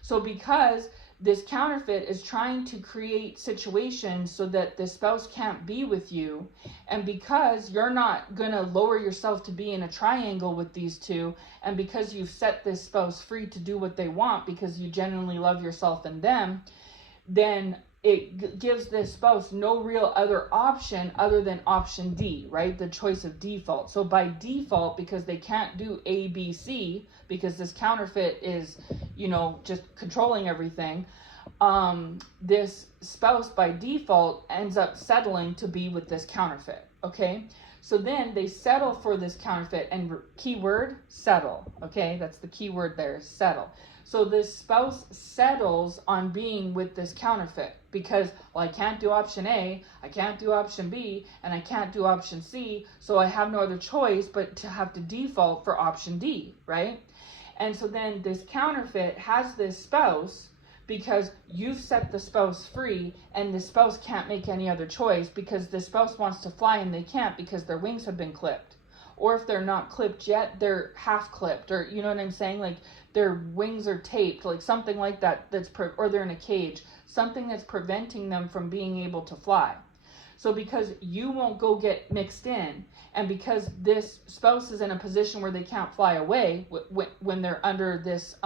So because this counterfeit is trying to create situations so that the spouse can't be with you, and because you're not going to lower yourself to be in a triangle with these two, and because you've set this spouse free to do what they want because you genuinely love yourself and them, then it gives this spouse no real other option other than option D, right? The choice of default. So by default, because they can't do A, B, C, because this counterfeit is, you know, just controlling everything, this spouse by default ends up settling to be with this counterfeit. Okay, so then they settle for this counterfeit, and keyword settle. Okay, that's the key word there, settle. So this spouse settles on being with this counterfeit because, well, I can't do option A, I can't do option B, and I can't do option C, so I have no other choice but to have to default for option D, right? And so then this counterfeit has this spouse because you've set the spouse free, and the spouse can't make any other choice because the spouse wants to fly and they can't because their wings have been clipped. Or if they're not clipped yet, they're half clipped, or you know what I'm saying? Like their wings are taped, like something like that, or they're in a cage, something that's preventing them from being able to fly. So because you won't go get mixed in, and because this spouse is in a position where they can't fly away when they're under this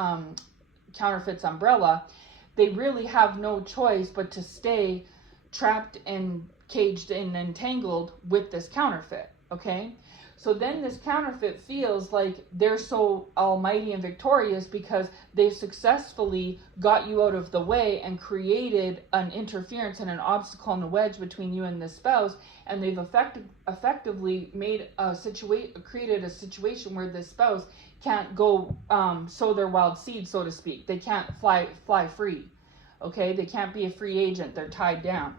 counterfeit's umbrella, they really have no choice but to stay trapped and caged and entangled with this counterfeit, okay? So then this counterfeit feels like they're so almighty and victorious because they've successfully got you out of the way and created an interference and an obstacle and a wedge between you and this spouse, and they've effectively made created a situation where this spouse can't go sow their wild seed, so to speak. They can't fly free, okay? They can't be a free agent. They're tied down.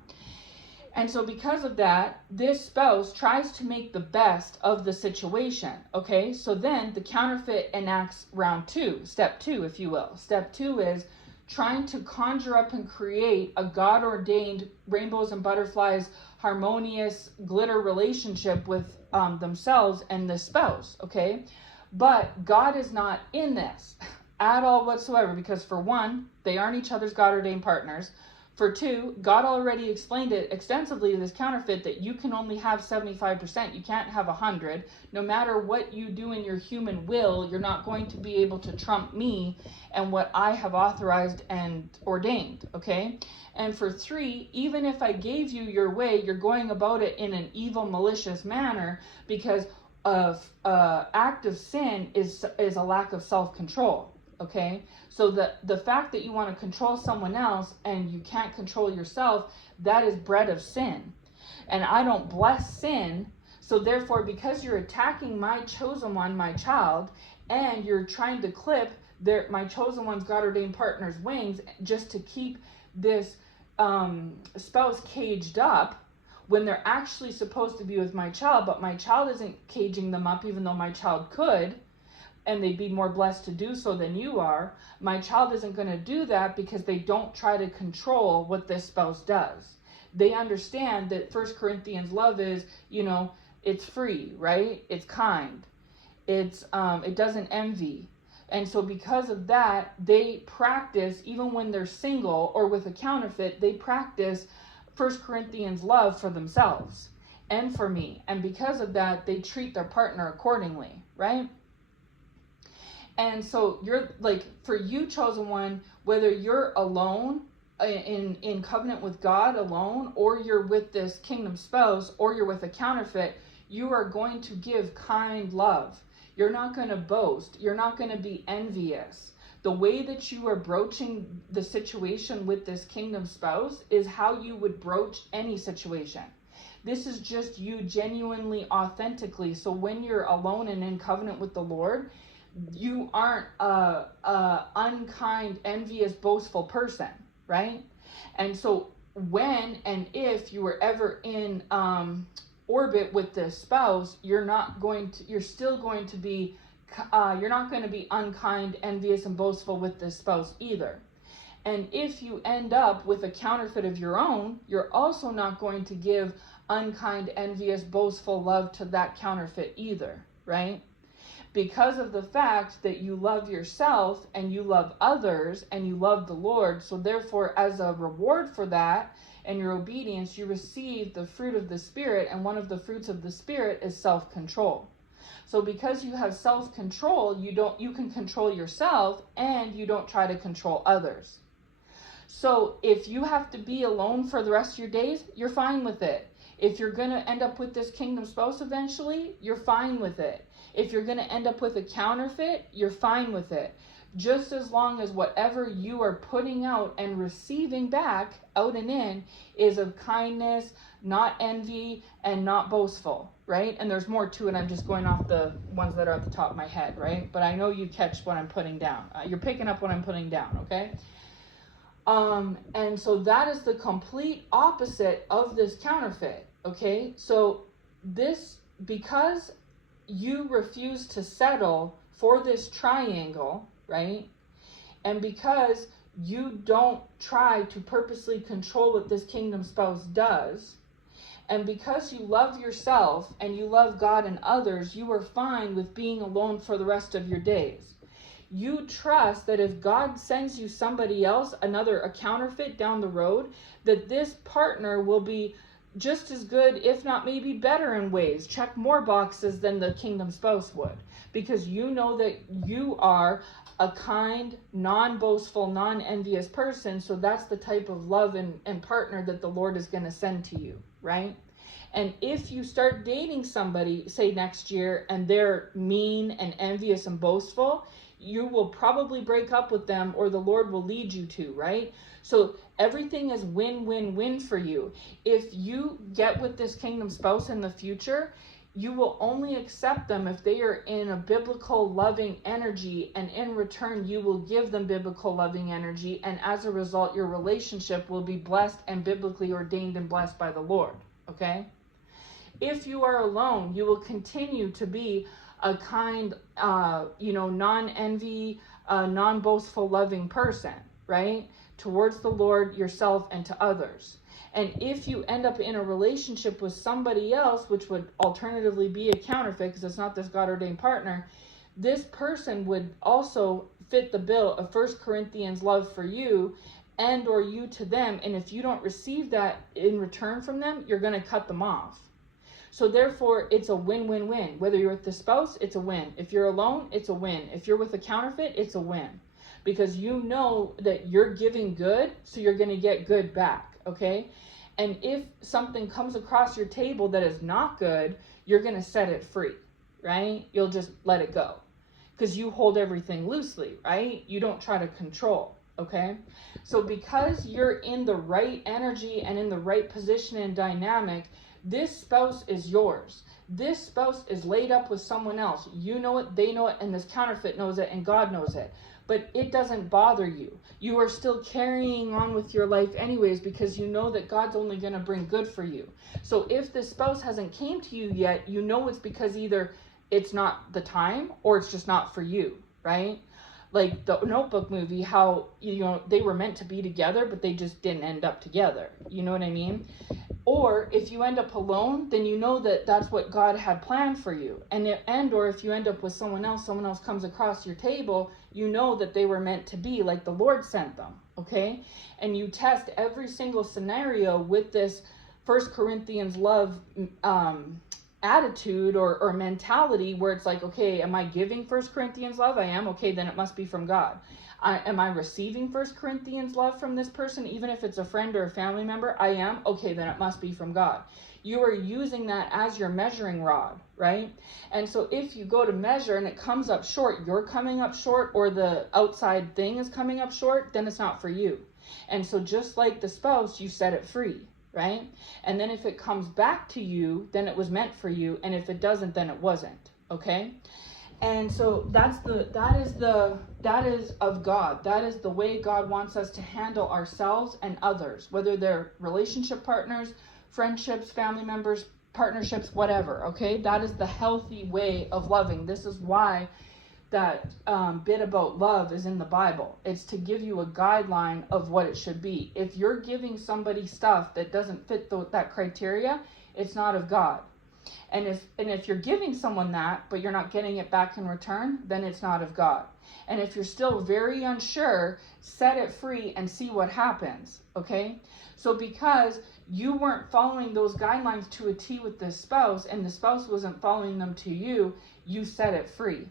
And so because of that, this spouse tries to make the best of the situation, okay? So then the counterfeit enacts round two, step two, if you will. Step two is trying to conjure up and create a God-ordained rainbows and butterflies, harmonious glitter relationship with themselves and the spouse, okay? But God is not in this at all whatsoever because, for one, they aren't each other's God-ordained partners. For two, God already explained it extensively to this counterfeit that you can only have 75%. You can't have 100. No matter what you do in your human will, you're not going to be able to trump me and what I have authorized and ordained, okay? And for three, even if I gave you your way, you're going about it in an evil, malicious manner because act of sin is a lack of self-control, okay? So the fact that you want to control someone else and you can't control yourself, that is bred of sin. And I don't bless sin. So therefore, because you're attacking my chosen one, my child, and you're trying to clip my chosen one's God-ordained partner's wings just to keep this spouse caged up when they're actually supposed to be with my child, but my child isn't caging them up even though my child could, and they'd be more blessed to do so than you are. My child isn't going to do that because they don't try to control what this spouse does. they understand that 1 Corinthians love is, it's free, right? It's kind. It doesn't envy. And so because of that, they practice, even when they're single or with a counterfeit, they practice 1 Corinthians love for themselves and for me. And because of that, they treat their partner accordingly, right? And so you're like, for you, chosen one, whether you're alone in covenant with God alone, or you're with this kingdom spouse, or you're with a counterfeit, you are going to give kind love. You're not going to boast. You're not going to be envious. The way that you are broaching the situation with this kingdom spouse is how you would broach any situation. This is just you genuinely, authentically. So when you're alone and in covenant with the Lord, you aren't a unkind, envious, boastful person, right? And so when and if you were ever in orbit with this spouse, you're still going to be, you're not going to be unkind, envious, and boastful with this spouse either. And if you end up with a counterfeit of your own, you're also not going to give unkind, envious, boastful love to that counterfeit either, right? Because of the fact that you love yourself and you love others and you love the Lord. So therefore, as a reward for that and your obedience, you receive the fruit of the Spirit. And one of the fruits of the Spirit is self-control. So because you have self-control, you can control yourself and you don't try to control others. So if you have to be alone for the rest of your days, you're fine with it. If you're going to end up with this kingdom spouse eventually, you're fine with it. If you're going to end up with a counterfeit, you're fine with it. Just as long as whatever you are putting out and receiving back, out and in, is of kindness, not envy, and not boastful, right? And there's more to it. I'm just going off the ones that are at the top of my head, right? But I know you catch what I'm putting down. You're picking up what I'm putting down, okay? And so that is the complete opposite of this counterfeit, okay? So because you refuse to settle for this triangle, right? And because you don't try to purposely control what this kingdom spouse does, and because you love yourself and you love God and others, you are fine with being alone for the rest of your days. You trust that if God sends you somebody else, a counterfeit down the road, that this partner will be just as good, if not maybe better in ways, check more boxes than the kingdom spouse would. Because you know that you are a kind, non-boastful, non-envious person, so that's the type of love and partner that the Lord is going to send to you, right? And if you start dating somebody, say next year, and they're mean and envious and boastful, you will probably break up with them, or the Lord will lead you to, right? So everything is win-win-win for you. If you get with this kingdom spouse in the future, you will only accept them if they are in a biblical loving energy, and in return you will give them biblical loving energy, and as a result your relationship will be blessed and biblically ordained and blessed by the Lord, okay? If you are alone, you will continue to be a kind, non-envy, non-boastful, loving person, right? Towards the Lord, yourself, and to others. And if you end up in a relationship with somebody else, which would alternatively be a counterfeit because it's not this God-ordained partner, this person would also fit the bill of 1 Corinthians love for you and or you to them. And if you don't receive that in return from them, you're going to cut them off. So therefore, it's a win-win-win. Whether you're with the spouse, it's a win. If you're alone, it's a win. If you're with a counterfeit, it's a win. Because you know that you're giving good, so you're going to get good back, okay? And if something comes across your table that is not good, you're going to set it free, right? You'll just let it go. Because you hold everything loosely, right? You don't try to control, okay? So because you're in the right energy and in the right position and dynamic, this spouse is yours. This spouse is laid up with someone else. You know it, they know it, and this counterfeit knows it, and God knows it. But it doesn't bother you. You are still carrying on with your life anyways, because you know that God's only going to bring good for you. So if this spouse hasn't came to you yet, you know it's because either it's not the time or it's just not for you, right? like the Notebook movie, how, you know, they were meant to be together, but they just didn't end up together. You know what I mean? Or if you end up alone, then you know that that's what God had planned for you. Or if you end up with someone else comes across your table, you know that they were meant to be, like the Lord sent them, okay? And you test every single scenario with this First Corinthians love attitude or mentality, where it's like, okay, am I giving First Corinthians love? I am. Okay, then it must be from God. Am I receiving First Corinthians love from this person, even if it's a friend or a family member? I am. Okay, then it must be from God. You are using that as your measuring rod, right? And so if you go to measure and it comes up short, you're coming up short, or the outside thing is coming up short, then it's not for you. And so just like the spouse, you set it free, right? And then if it comes back to you, then it was meant for you. And if it doesn't, then it wasn't, okay? And so that is of God. That is the way God wants us to handle ourselves and others, whether they're relationship partners, friendships, family members, partnerships, whatever, okay? That is the healthy way of loving. This is why that bit about love is in the Bible. It's to give you a guideline of what it should be. If you're giving somebody stuff that doesn't fit that criteria, it's not of God. And if you're giving someone that, but you're not getting it back in return, then it's not of God. And if you're still very unsure, set it free and see what happens, okay? So because you weren't following those guidelines to a T with this spouse, and the spouse wasn't following them to you, you set it free.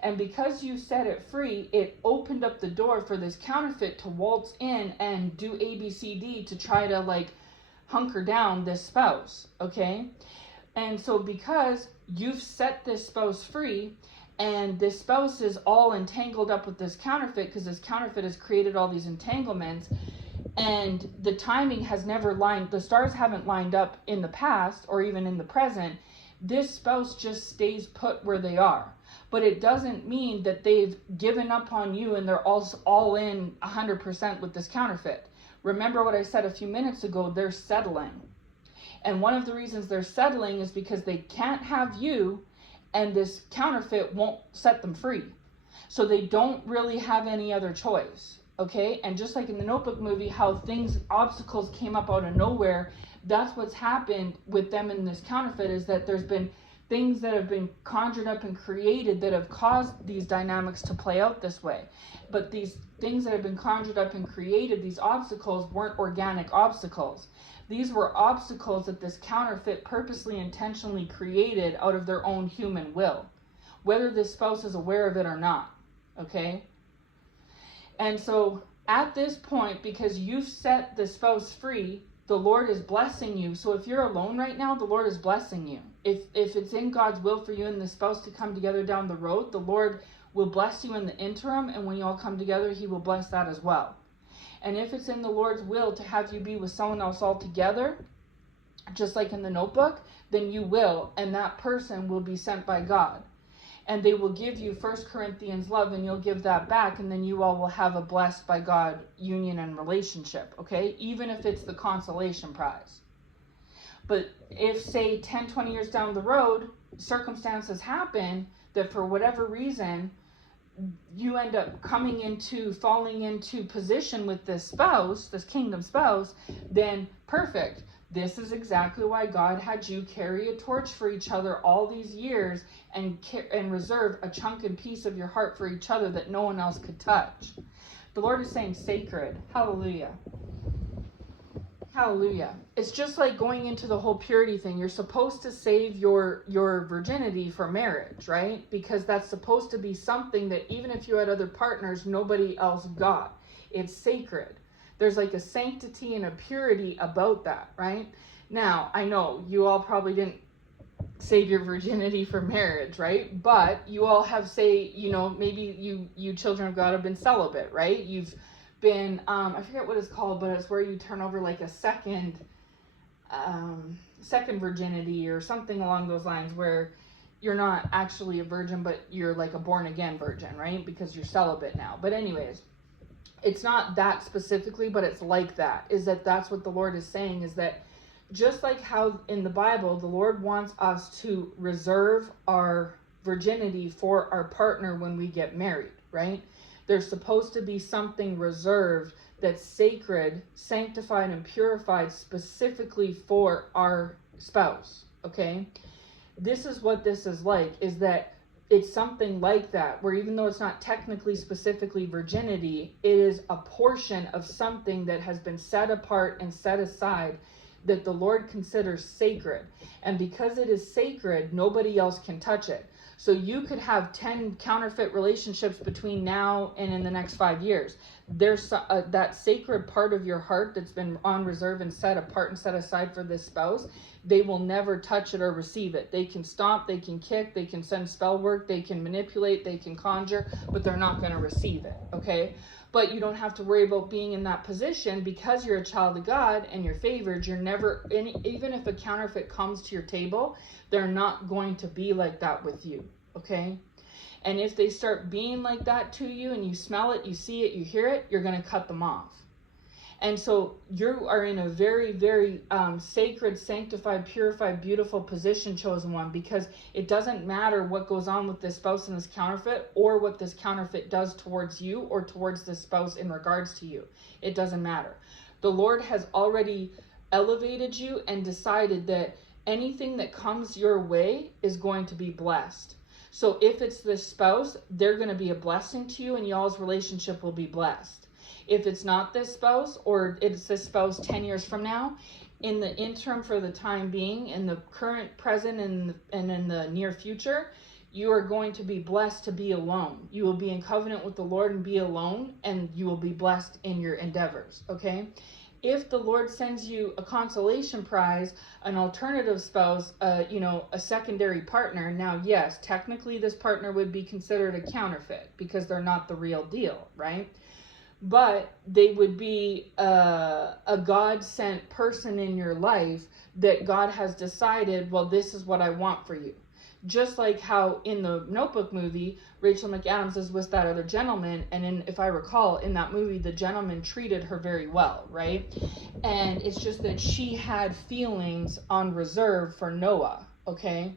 And because you set it free, it opened up the door for this counterfeit to waltz in and do ABCD to try to like hunker down this spouse, okay? And so because you've set this spouse free, and this spouse is all entangled up with this counterfeit, because this counterfeit has created all these entanglements, and the timing has never the stars haven't lined up in the past or even in the present, this spouse just stays put where they are. But it doesn't mean that they've given up on you and they're all in 100% with this counterfeit. Remember what I said a few minutes ago, they're settling. And one of the reasons they're settling is because they can't have you, and this counterfeit won't set them free. So they don't really have any other choice, okay? And just like in the Notebook movie, how obstacles came up out of nowhere, that's what's happened with them in this counterfeit, is that there's been things that have been conjured up and created that have caused these dynamics to play out this way. But these things that have been conjured up and created, these obstacles, weren't organic obstacles. These were obstacles that this counterfeit purposely, intentionally created out of their own human will, whether this spouse is aware of it or not, okay? And so at this point, because you've set the spouse free, the Lord is blessing you. So if you're alone right now, the Lord is blessing you. If it's in God's will for you and the spouse to come together down the road, the Lord will bless you in the interim, and when you all come together, he will bless that as well. And if it's in the Lord's will to have you be with someone else altogether, just like in the Notebook, then you will, and that person will be sent by God. And they will give you First Corinthians love, and you'll give that back, and then you all will have a blessed by God union and relationship, okay? Even if it's the consolation prize. But if, say, 10, 20 years down the road, circumstances happen that for whatever reason, you end up falling into position with this spouse, this kingdom spouse, then perfect. This is exactly why God had you carry a torch for each other all these years, and reserve a chunk and piece of your heart for each other that no one else could touch. The Lord is saying sacred. Hallelujah. Hallelujah. It's just like going into the whole purity thing. You're supposed to save your virginity for marriage, right? Because that's supposed to be something that even if you had other partners, nobody else got. It's sacred. There's like a sanctity and a purity about that, right? Now, I know you all probably didn't save your virginity for marriage, right? But you all have, maybe you children of God have been celibate, right? You've been, I forget what it's called, but it's where you turn over like a second virginity or something along those lines, where you're not actually a virgin, but you're like a born again virgin, right? Because you're celibate now. But anyways, it's not that specifically, but it's like that, that's what the Lord is saying, is that just like how in the Bible, the Lord wants us to reserve our virginity for our partner when we get married, right? There's supposed to be something reserved that's sacred, sanctified, and purified specifically for our spouse, okay? This is what this is like, is that it's something like that, where even though it's not technically specifically virginity, it is a portion of something that has been set apart and set aside that the Lord considers sacred. And because it is sacred, nobody else can touch it. So you could have 10 counterfeit relationships between now and in the next 5 years. There's that sacred part of your heart that's been on reserve and set apart and set aside for this spouse. They will never touch it or receive it. They can stomp, they can kick, they can send spell work, they can manipulate, they can conjure, but they're not going to receive it, okay? But you don't have to worry about being in that position because you're a child of God and you're favored. You're never, even if a counterfeit comes to your table, they're not going to be like that with you, okay? And if they start being like that to you and you smell it, you see it, you hear it, you're going to cut them off. And so you are in a very, very sacred, sanctified, purified, beautiful position, chosen one, because it doesn't matter what goes on with this spouse and this counterfeit, or what this counterfeit does towards you or towards this spouse in regards to you. It doesn't matter. The Lord has already elevated you and decided that anything that comes your way is going to be blessed. So if it's this spouse, they're going to be a blessing to you and y'all's relationship will be blessed. If it's not this spouse, or it's this spouse 10 years from now, in the interim, for the time being, in the current, present, and in the near future, you are going to be blessed to be alone. You will be in covenant with the Lord and be alone, and you will be blessed in your endeavors, okay? If the Lord sends you a consolation prize, an alternative spouse, a secondary partner, now yes, technically this partner would be considered a counterfeit because they're not the real deal, right? But they would be a God-sent person in your life that God has decided, well, this is what I want for you. Just like how in the Notebook movie, Rachel McAdams is with that other gentleman, and if I recall, in that movie, the gentleman treated her very well, right? And it's just that she had feelings on reserve for Noah, okay?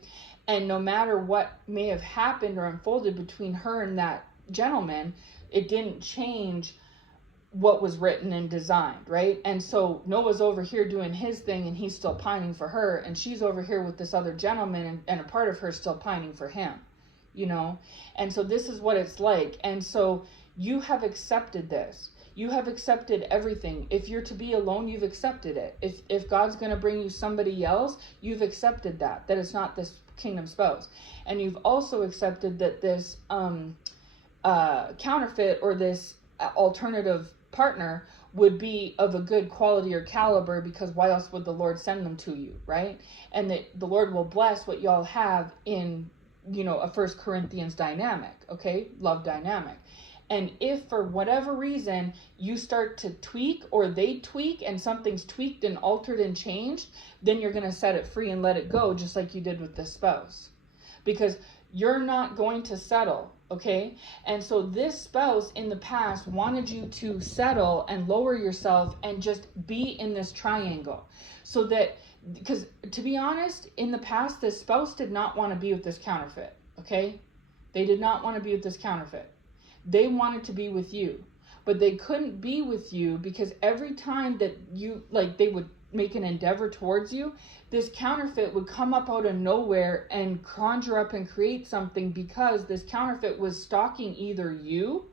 And no matter what may have happened or unfolded between her and that gentleman, it didn't change what was written and designed, right? And so Noah's over here doing his thing and he's still pining for her, and she's over here with this other gentleman, and a part of her still pining for him, and so this is what it's like. And so you have accepted this. You have accepted everything. If you're to be alone, you've accepted it. If God's going to bring you somebody else, you've accepted that it's not this kingdom spouse. And you've also accepted that this counterfeit or this alternative partner would be of a good quality or caliber, because why else would the Lord send them to you, right? And that the Lord will bless what y'all have in, a 1 Corinthians dynamic, okay? Love dynamic. And if for whatever reason you start to tweak, or they tweak, and something's tweaked and altered and changed, then you're going to set it free and let it go, just like you did with this spouse. Because you're not going to settle, okay? And so this spouse in the past wanted you to settle and lower yourself and just be in this triangle. So that, because to be honest, in the past, this spouse did not want to be with this counterfeit, okay? They did not want to be with this counterfeit. They wanted to be with you, but they couldn't be with you because every time that you, they would make an endeavor towards you, this counterfeit would come up out of nowhere and conjure up and create something, because this counterfeit was stalking either you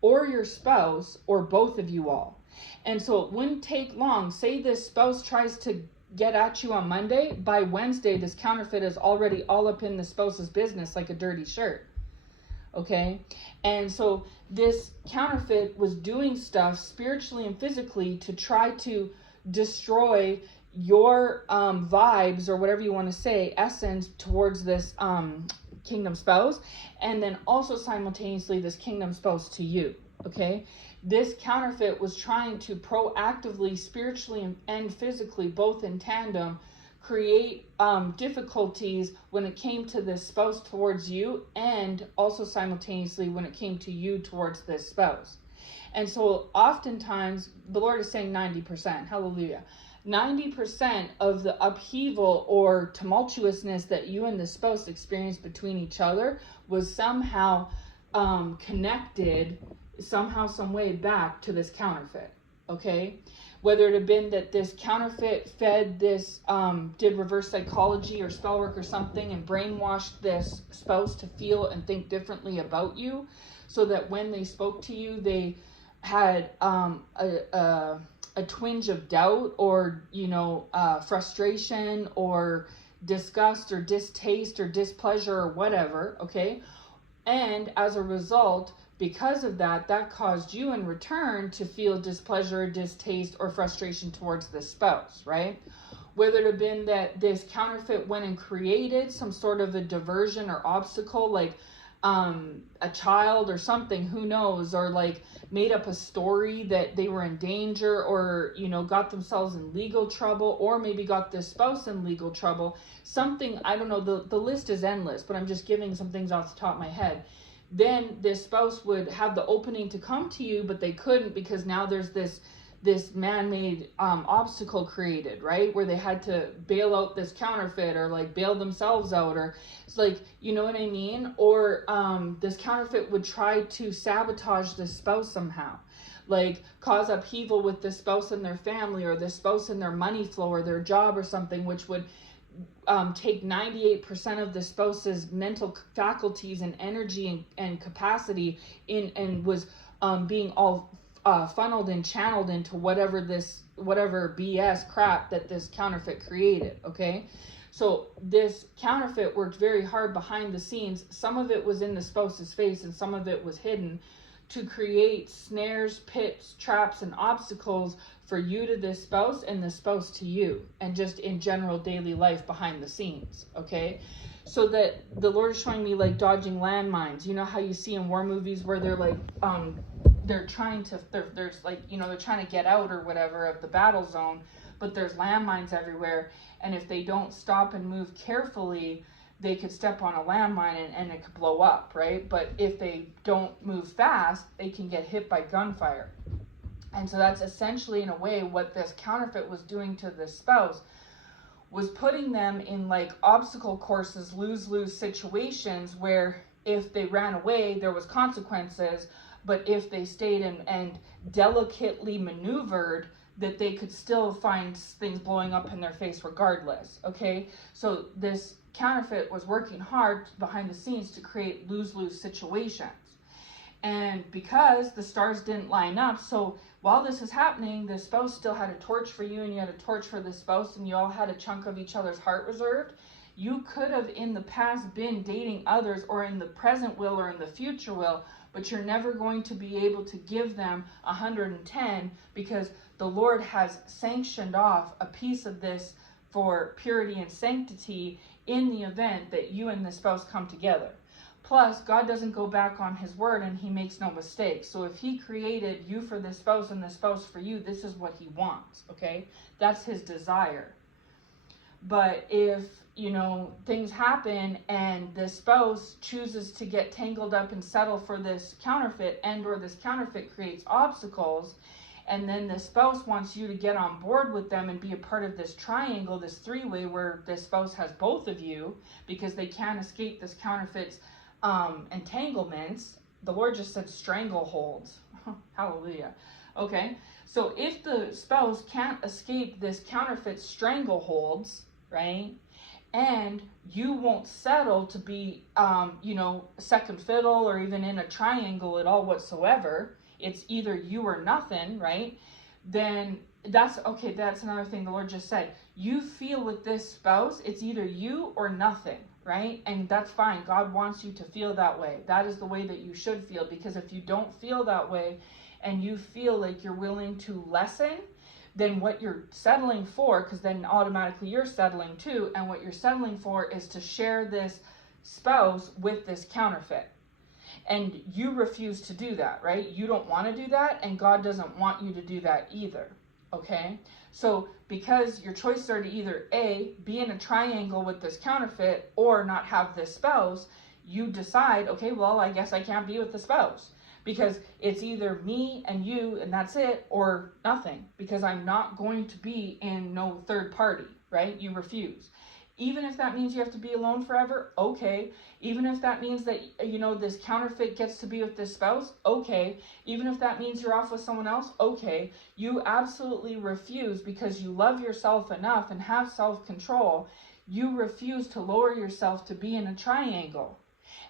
or your spouse or both of you all. And so it wouldn't take long. Say this spouse tries to get at you on Monday, by Wednesday this counterfeit is already all up in the spouse's business like a dirty shirt. Okay? And so this counterfeit was doing stuff spiritually and physically to try to destroy your vibes, or whatever you want to say, essence towards this kingdom spouse, and then also simultaneously this kingdom spouse to you, okay? This counterfeit was trying to proactively, spiritually and physically, both in tandem, create difficulties when it came to this spouse towards you, and also simultaneously when it came to you towards this spouse. And so oftentimes the Lord is saying 90%, hallelujah. 90% of the upheaval or tumultuousness that you and the spouse experienced between each other was somehow connected somehow, some way back to this counterfeit, okay? Whether it had been that this counterfeit fed this, did reverse psychology or spell work or something and brainwashed this spouse to feel and think differently about you, so that when they spoke to you, they had a twinge of doubt or, frustration or disgust or distaste or displeasure or whatever, okay? And as a result, because of that, that caused you in return to feel displeasure, distaste, or frustration towards the spouse, right? Whether it have been that this counterfeit went and created some sort of a diversion or obstacle, like a child or something, who knows, or like made up a story that they were in danger, or got themselves in legal trouble, or maybe got the spouse in legal trouble, something, I don't know, the list is endless, but I'm just giving some things off the top of my head. Then this spouse would have the opening to come to you, but they couldn't because now there's this man-made obstacle created, right? Where they had to bail out this counterfeit, or like bail themselves out, or it's like, you know what I mean? Or this counterfeit would try to sabotage the spouse somehow, like cause upheaval with the spouse and their family, or the spouse and their money flow, or their job or something, which would take 98% of the spouse's mental faculties and energy and capacity and was being all funneled and channeled into whatever BS crap that this counterfeit created, okay? So this counterfeit worked very hard behind the scenes. Some of it was in the spouse's face and some of it was hidden, to create snares, pits, traps, and obstacles for you to this spouse and the spouse to you, and just in general daily life behind the scenes, okay? So that the Lord is showing me like dodging landmines. You know how you see in war movies where they're like, they're trying to get out or whatever of the battle zone, but there's landmines everywhere, and if they don't stop and move carefully, they could step on a landmine and it could blow up, right? But if they don't move fast, they can get hit by gunfire. And so that's essentially, in a way, what this counterfeit was doing to the spouse, was putting them in like obstacle courses, lose-lose situations where if they ran away, there was consequences, but if they stayed and delicately maneuvered, that they could still find things blowing up in their face regardless, okay? So this counterfeit was working hard behind the scenes to create lose-lose situations. And because the stars didn't line up, so while this was happening, the spouse still had a torch for you and you had a torch for the spouse, and you all had a chunk of each other's heart reserved. You could have in the past been dating others, or in the present will, or in the future will, but you're never going to be able to give them 110, because the Lord has sanctioned off a piece of this for purity and sanctity in the event that you and the spouse come together. Plus, God doesn't go back on his word, and he makes no mistakes. So if he created you for the spouse and the spouse for you, this is what he wants, okay? That's his desire. But if, things happen and the spouse chooses to get tangled up and settle for this counterfeit, and or this counterfeit creates obstacles, and then the spouse wants you to get on board with them and be a part of this triangle, this three-way, where the spouse has both of you because they can't escape this counterfeit's entanglements. The Lord just said strangleholds. Hallelujah. Okay, so if the spouse can't escape this counterfeit strangleholds, right, and you won't settle to be, second fiddle or even in a triangle at all whatsoever, it's either you or nothing, right, then that's another thing the Lord just said. You feel with this spouse, it's either you or nothing, right? And that's fine. God wants you to feel that way. That is the way that you should feel, because if you don't feel that way and you feel like you're willing to lessen, then what you're settling for, because then automatically you're settling too, and what you're settling for is to share this spouse with this counterfeit. And you refuse to do that, right? You don't want to do that, and God doesn't want you to do that either, okay? So because your choices are to either A, be in a triangle with this counterfeit, or not have this spouse, you decide, okay, well, I guess I can't be with the spouse, because it's either me and you and that's it, or nothing, because I'm not going to be in no third party, right? You refuse. Even if that means you have to be alone forever, okay. Even if that means that, this counterfeit gets to be with this spouse, okay. Even if that means you're off with someone else, okay. You absolutely refuse, because you love yourself enough and have self-control, you refuse to lower yourself to be in a triangle.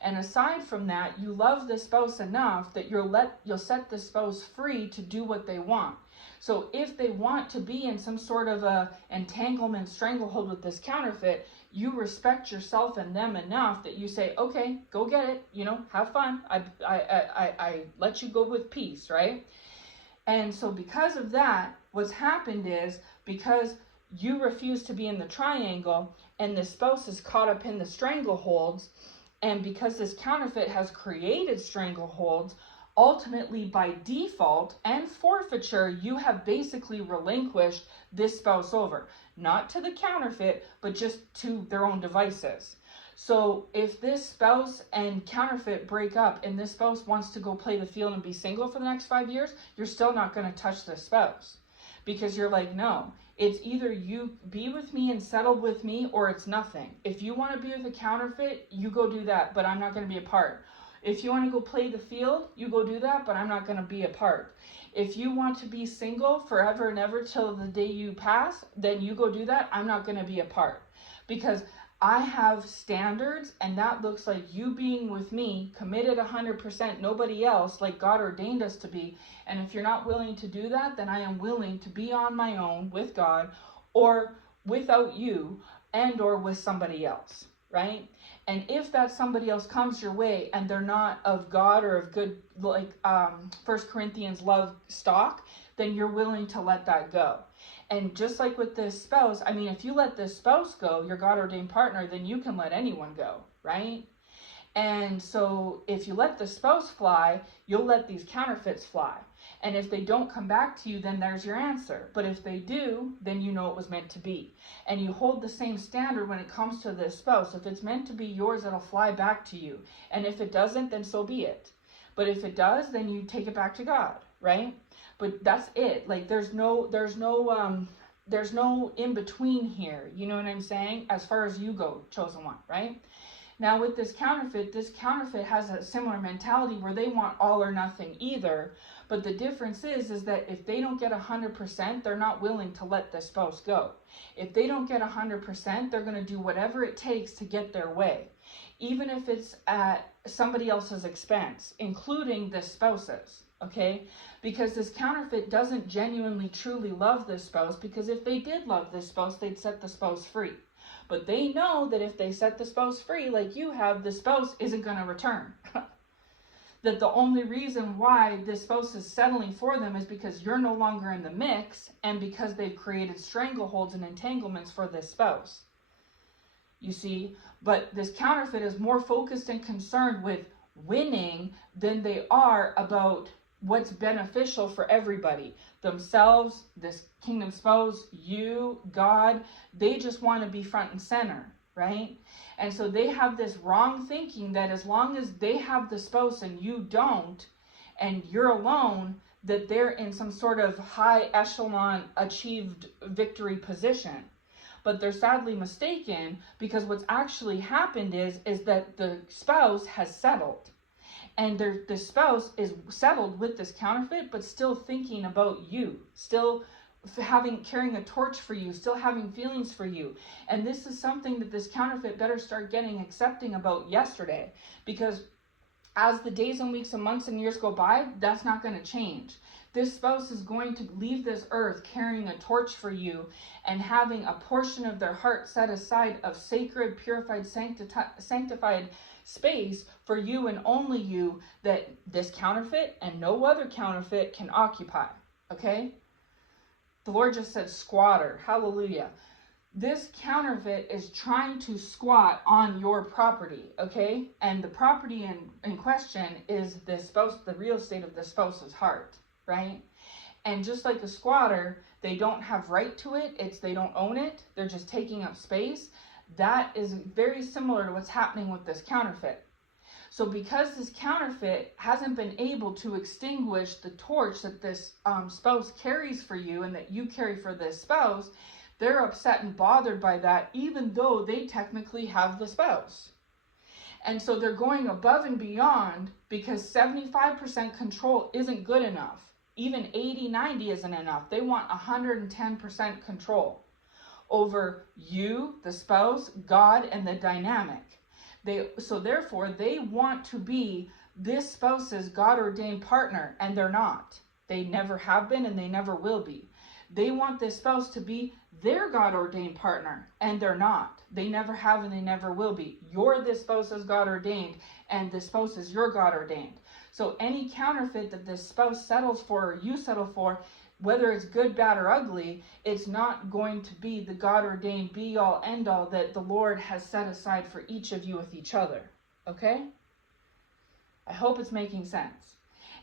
And aside from that, you love the spouse enough that you'll set the spouse free to do what they want. So if they want to be in some sort of a entanglement, stranglehold with this counterfeit, you respect yourself and them enough that you say, okay, go get it, have fun. I let you go with peace, right? And so because of that, what's happened is, because you refuse to be in the triangle and the spouse is caught up in the strangleholds, and because this counterfeit has created strangleholds, ultimately by default and forfeiture, you have basically relinquished this spouse over, not to the counterfeit, but just to their own devices. So if this spouse and counterfeit break up and this spouse wants to go play the field and be single for the next 5 years, you're still not going to touch this spouse, because you're like, no, it's either you be with me and settle with me, or it's nothing. If you want to be with a counterfeit, you go do that, but I'm not going to be a part. If you want to go play the field, you go do that, but I'm not going to be a part. If you want to be single forever and ever till the day you pass, then you go do that. I'm not going to be a part, because I have standards, and that looks like you being with me, committed 100%, nobody else, like God ordained us to be. And if you're not willing to do that, then I am willing to be on my own with God, or without you, and or with somebody else, right? And if that somebody else comes your way and they're not of God or of good, like 1 Corinthians love stock, then you're willing to let that go. And just like with this spouse, I mean, if you let this spouse go, your God-ordained partner, then you can let anyone go, right? And so if you let the spouse fly, you'll let these counterfeits fly. And if they don't come back to you, then there's your answer. But if they do, then you know it was meant to be. And you hold the same standard when it comes to this spouse. If it's meant to be yours, it'll fly back to you. And if it doesn't, then so be it. But if it does, then you take it back to God, right? But that's it. Like there's no in between here. You know what I'm saying? As far as you go, chosen one, right? Now with this counterfeit has a similar mentality where they want all or nothing either. But the difference is that if they don't get 100%, they're not willing to let the spouse go. If they don't get 100%, they're going to do whatever it takes to get their way, even if it's at somebody else's expense, including the spouse's. Okay, because this counterfeit doesn't genuinely truly love this spouse, because if they did love this spouse, they'd set the spouse free. But they know that if they set the spouse free like you have, the spouse isn't going to return. That the only reason why this spouse is settling for them is because you're no longer in the mix, and because they've created strangleholds and entanglements for this spouse. You see, but this counterfeit is more focused and concerned with winning than they are about what's beneficial for everybody, themselves, this kingdom spouse, you, God. They just want to be front and center, right? And so they have this wrong thinking that as long as they have the spouse and you don't, and you're alone, that they're in some sort of high echelon achieved victory position. But they're sadly mistaken, because what's actually happened is that the spouse has settled. And the spouse is settled with this counterfeit, but still thinking about you, still carrying a torch for you, still having feelings for you. And this is something that this counterfeit better start getting accepting about yesterday, because as the days and weeks and months and years go by, that's not going to change. This spouse is going to leave this earth carrying a torch for you and having a portion of their heart set aside of sacred, purified, sanctified space for you and only you, that this counterfeit and no other counterfeit can occupy. Okay? The Lord just said squatter. Hallelujah. This counterfeit is trying to squat on your property, okay? And the property in question is the spouse, the real estate of the spouse's heart, right? And just like a squatter, they don't have right to it. They don't own it. They're just taking up space. That is very similar to what's happening with this counterfeit. So because this counterfeit hasn't been able to extinguish the torch that this spouse carries for you and that you carry for this spouse, they're upset and bothered by that, even though they technically have the spouse. And so they're going above and beyond because 75% control isn't good enough. Even 80, 90 isn't enough. They want 110% control over you, the spouse, God, and the dynamic. So therefore, they want to be this spouse's God-ordained partner, and they're not. They never have been, and they never will be. They want this spouse to be their God-ordained partner, and they're not. They never have, and they never will be. You're this spouse's God-ordained, and the spouse is your God-ordained. So any counterfeit that this spouse settles for, or you settle for, whether it's good, bad, or ugly, it's not going to be the God-ordained be-all, end-all that the Lord has set aside for each of you with each other. Okay? I hope it's making sense.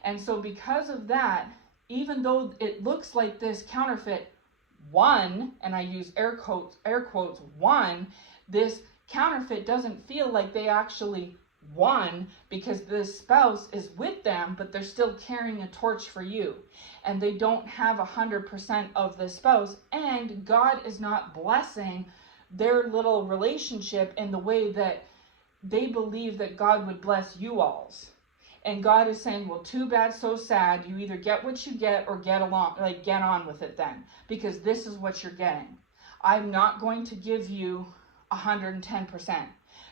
And so because of that, even though it looks like this counterfeit won, and I use air quotes, won, this counterfeit doesn't feel like they actually won because the spouse is with them, but they're still carrying a torch for you. And they don't have 100% of the spouse, and God is not blessing their little relationship in the way that they believe that God would bless you all's. And God is saying, well, too bad, so sad. You either get what you get or get on with it then, because this is what you're getting. I'm not going to give you 110%,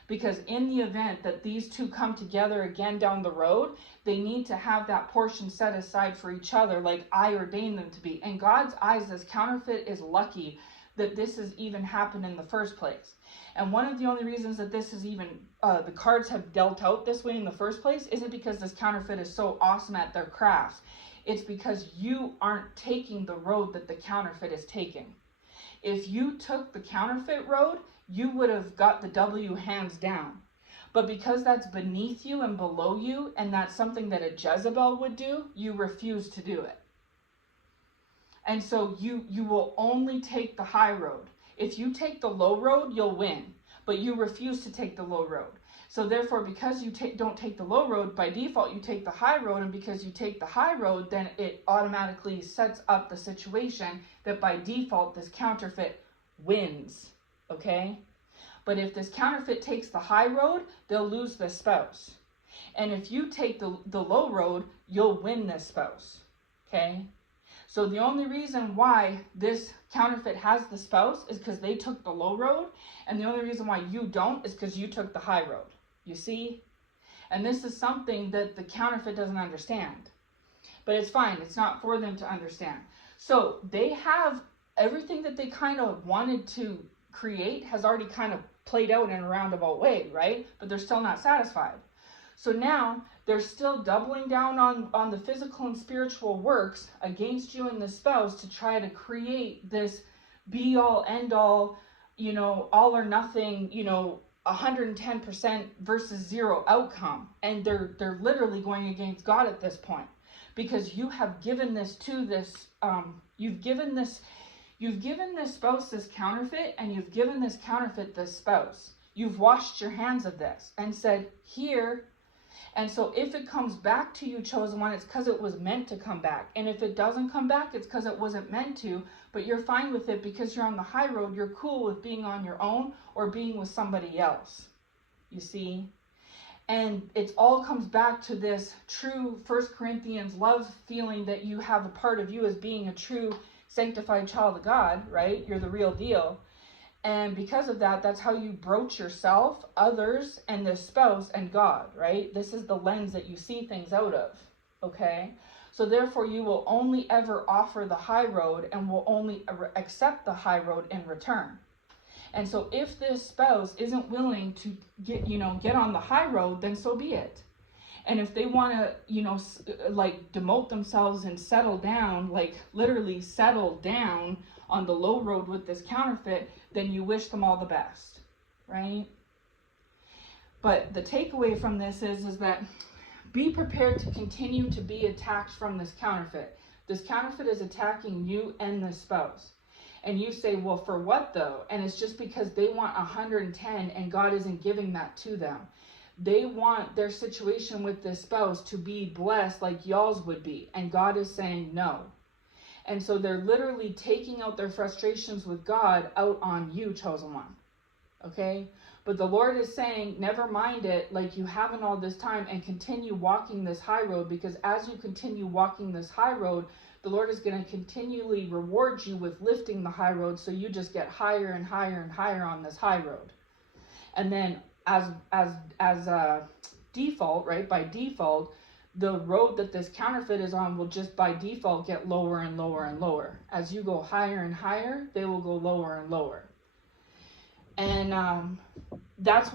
because in the event that these two come together again down the road, they need to have that portion set aside for each other like I ordained them to be. In God's eyes, this counterfeit is lucky that this has even happened in the first place. And one of the only reasons that this is even, the cards have dealt out this way in the first place isn't because this counterfeit is so awesome at their crafts. It's because you aren't taking the road that the counterfeit is taking. If you took the counterfeit road, you would have got the W hands down. But because that's beneath you and below you, and that's something that a Jezebel would do, you refuse to do it. And so you will only take the high road. If you take the low road, you'll win, but you refuse to take the low road. So therefore, because you don't take the low road, by default, you take the high road, and because you take the high road, then it automatically sets up the situation that by default, this counterfeit wins, okay? But if this counterfeit takes the high road, they'll lose the spouse. And if you take the low road, you'll win this spouse, okay? So the only reason why this counterfeit has the spouse is because they took the low road, and the only reason why you don't is because you took the high road. You see? And this is something that the counterfeit doesn't understand. But it's fine. It's not for them to understand. So they have everything that they kind of wanted to create has already kind of played out in a roundabout way, right? But they're still not satisfied. So now they're still doubling down on the physical and spiritual works against you and the spouse to try to create this be all end all, all or nothing, 110% versus zero outcome. And they're literally going against God at this point, because you have given this to this, you've given this spouse this counterfeit, and you've given this counterfeit this spouse. You've washed your hands of this and said, here. And so if it comes back to you, chosen one, it's because it was meant to come back. And if it doesn't come back, it's because it wasn't meant to, but you're fine with it because you're on the high road. You're cool with being on your own or being with somebody else, you see? And it all comes back to this true 1 Corinthians love feeling that you have a part of you as being a true sanctified child of God, right? You're the real deal. And because of that, that's how you broach yourself, others, and the spouse and God, right? This is the lens that you see things out of, okay? So therefore, you will only ever offer the high road and will only accept the high road in return. And so if this spouse isn't willing to get on the high road, then so be it. And if they want to, demote themselves and settle down, literally settle down on the low road with this counterfeit, then you wish them all the best, right? But the takeaway from this is that be prepared to continue to be attacked from this counterfeit. This counterfeit is attacking you and the spouse. And you say, well, for what though? And it's just because they want 110 and God isn't giving that to them. They want their situation with this spouse to be blessed like y'all's would be. And God is saying no. And so they're literally taking out their frustrations with God out on you, chosen one. Okay? But the Lord is saying, never mind it, like you haven't all this time, and continue walking this high road, because as you continue walking this high road, the Lord is going to continually reward you with lifting the high road, so you just get higher and higher and higher on this high road. And then as default, right, by default, the road that this counterfeit is on will just by default get lower and lower and lower. As you go higher and higher, they will go lower and lower. And that's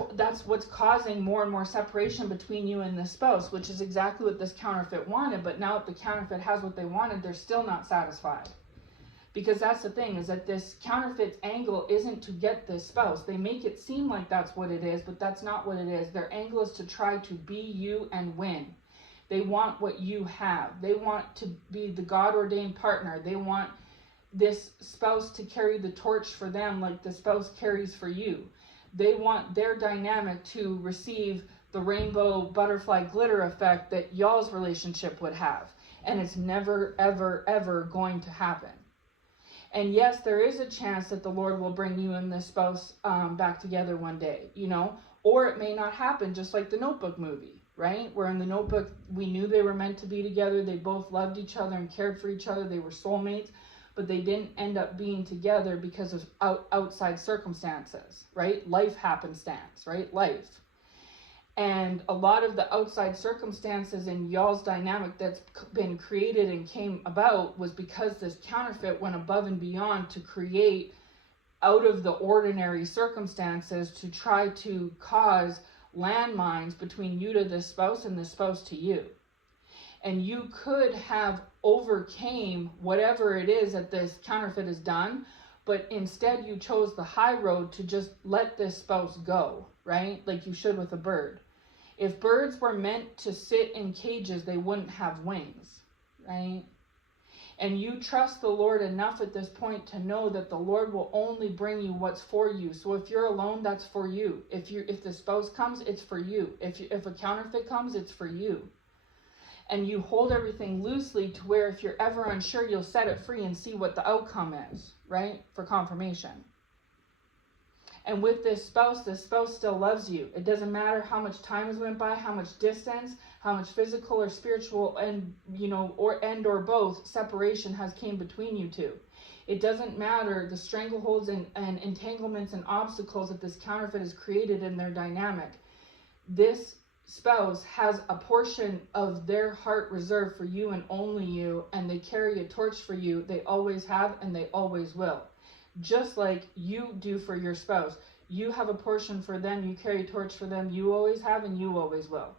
what's causing more and more separation between you and the spouse, which is exactly what this counterfeit wanted. But now if the counterfeit has what they wanted, they're still not satisfied. Because that's the thing, is that this counterfeit's angle isn't to get this spouse. They make it seem like that's what it is, but that's not what it is. Their angle is to try to be you and win. They want what you have. They want to be the God-ordained partner. They want this spouse to carry the torch for them like the spouse carries for you. They want their dynamic to receive the rainbow butterfly glitter effect that y'all's relationship would have. And it's never, ever, ever going to happen. And yes, there is a chance that the Lord will bring you and this spouse back together one day, you know, or it may not happen, just like the Notebook movie, right? Where in the Notebook, we knew they were meant to be together. They both loved each other and cared for each other. They were soulmates, but they didn't end up being together because of outside circumstances, right? Life happenstance, right? Life. And a lot of the outside circumstances in y'all's dynamic that's been created and came about was because this counterfeit went above and beyond to create out of the ordinary circumstances to try to cause landmines between you to this spouse and the spouse to you. And you could have overcame whatever it is that this counterfeit has done, but instead you chose the high road to just let this spouse go, right? Like you should with a bird. If birds were meant to sit in cages, they wouldn't have wings, right? And you trust the Lord enough at this point to know that the Lord will only bring you what's for you. So if you're alone, that's for you. If the spouse comes, it's for you. If a counterfeit comes, it's for you. And you hold everything loosely to where if you're ever unsure, you'll set it free and see what the outcome is, right? For confirmation. And with this spouse still loves you. It doesn't matter how much time has went by, how much distance, how much physical or spiritual and, or both separation has came between you two. It doesn't matter the strangleholds and entanglements and obstacles that this counterfeit has created in their dynamic. This spouse has a portion of their heart reserved for you and only you, and they carry a torch for you. They always have and they always will. Just like you do for your spouse. You have a portion for them, you carry a torch for them, you always have and you always will.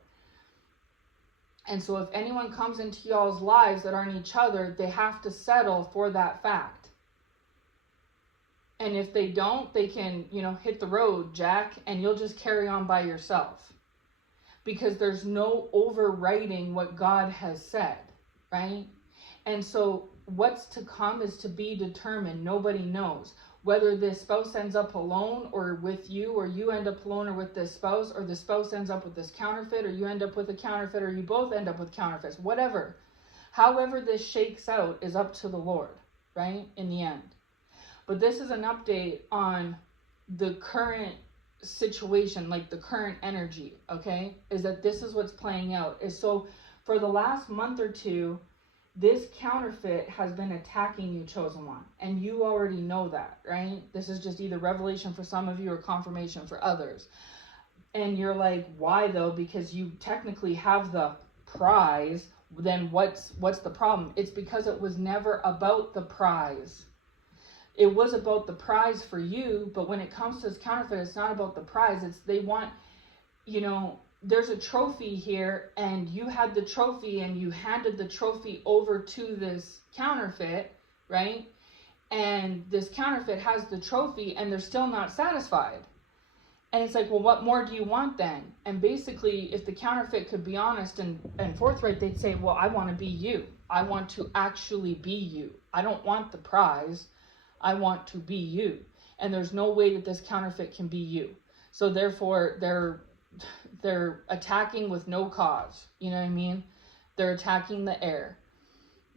And so if anyone comes into y'all's lives that aren't each other, they have to settle for that fact. And if they don't, they can, hit the road, Jack, and you'll just carry on by yourself. Because there's no overriding what God has said, right? And so what's to come is to be determined. Nobody knows. Whether this spouse ends up alone or with you, or you end up alone or with this spouse, or the spouse ends up with this counterfeit, or you end up with a counterfeit, or you both end up with counterfeits, whatever. However this shakes out is up to the Lord, right? In the end. But this is an update on the current situation, like the current energy, okay? Is that this is what's playing out. Is so for the last month or two, this counterfeit has been attacking you, chosen one. And you already know that, right? This is just either revelation for some of you or confirmation for others. And you're like, why though? Because you technically have the prize. Then what's the problem? It's because it was never about the prize. It was about the prize for you, but when it comes to this counterfeit, it's not about the prize. It's they want, there's a trophy here, and you had the trophy, and you handed the trophy over to this counterfeit, right? And this counterfeit has the trophy, and they're still not satisfied. And it's like, well, what more do you want then? And basically, if the counterfeit could be honest and forthright, they'd say, well, I want to be you. I want to actually be you. I don't want the prize. I want to be you. And there's no way that this counterfeit can be you. So therefore, they're attacking with no cause. You know what I mean? They're attacking the air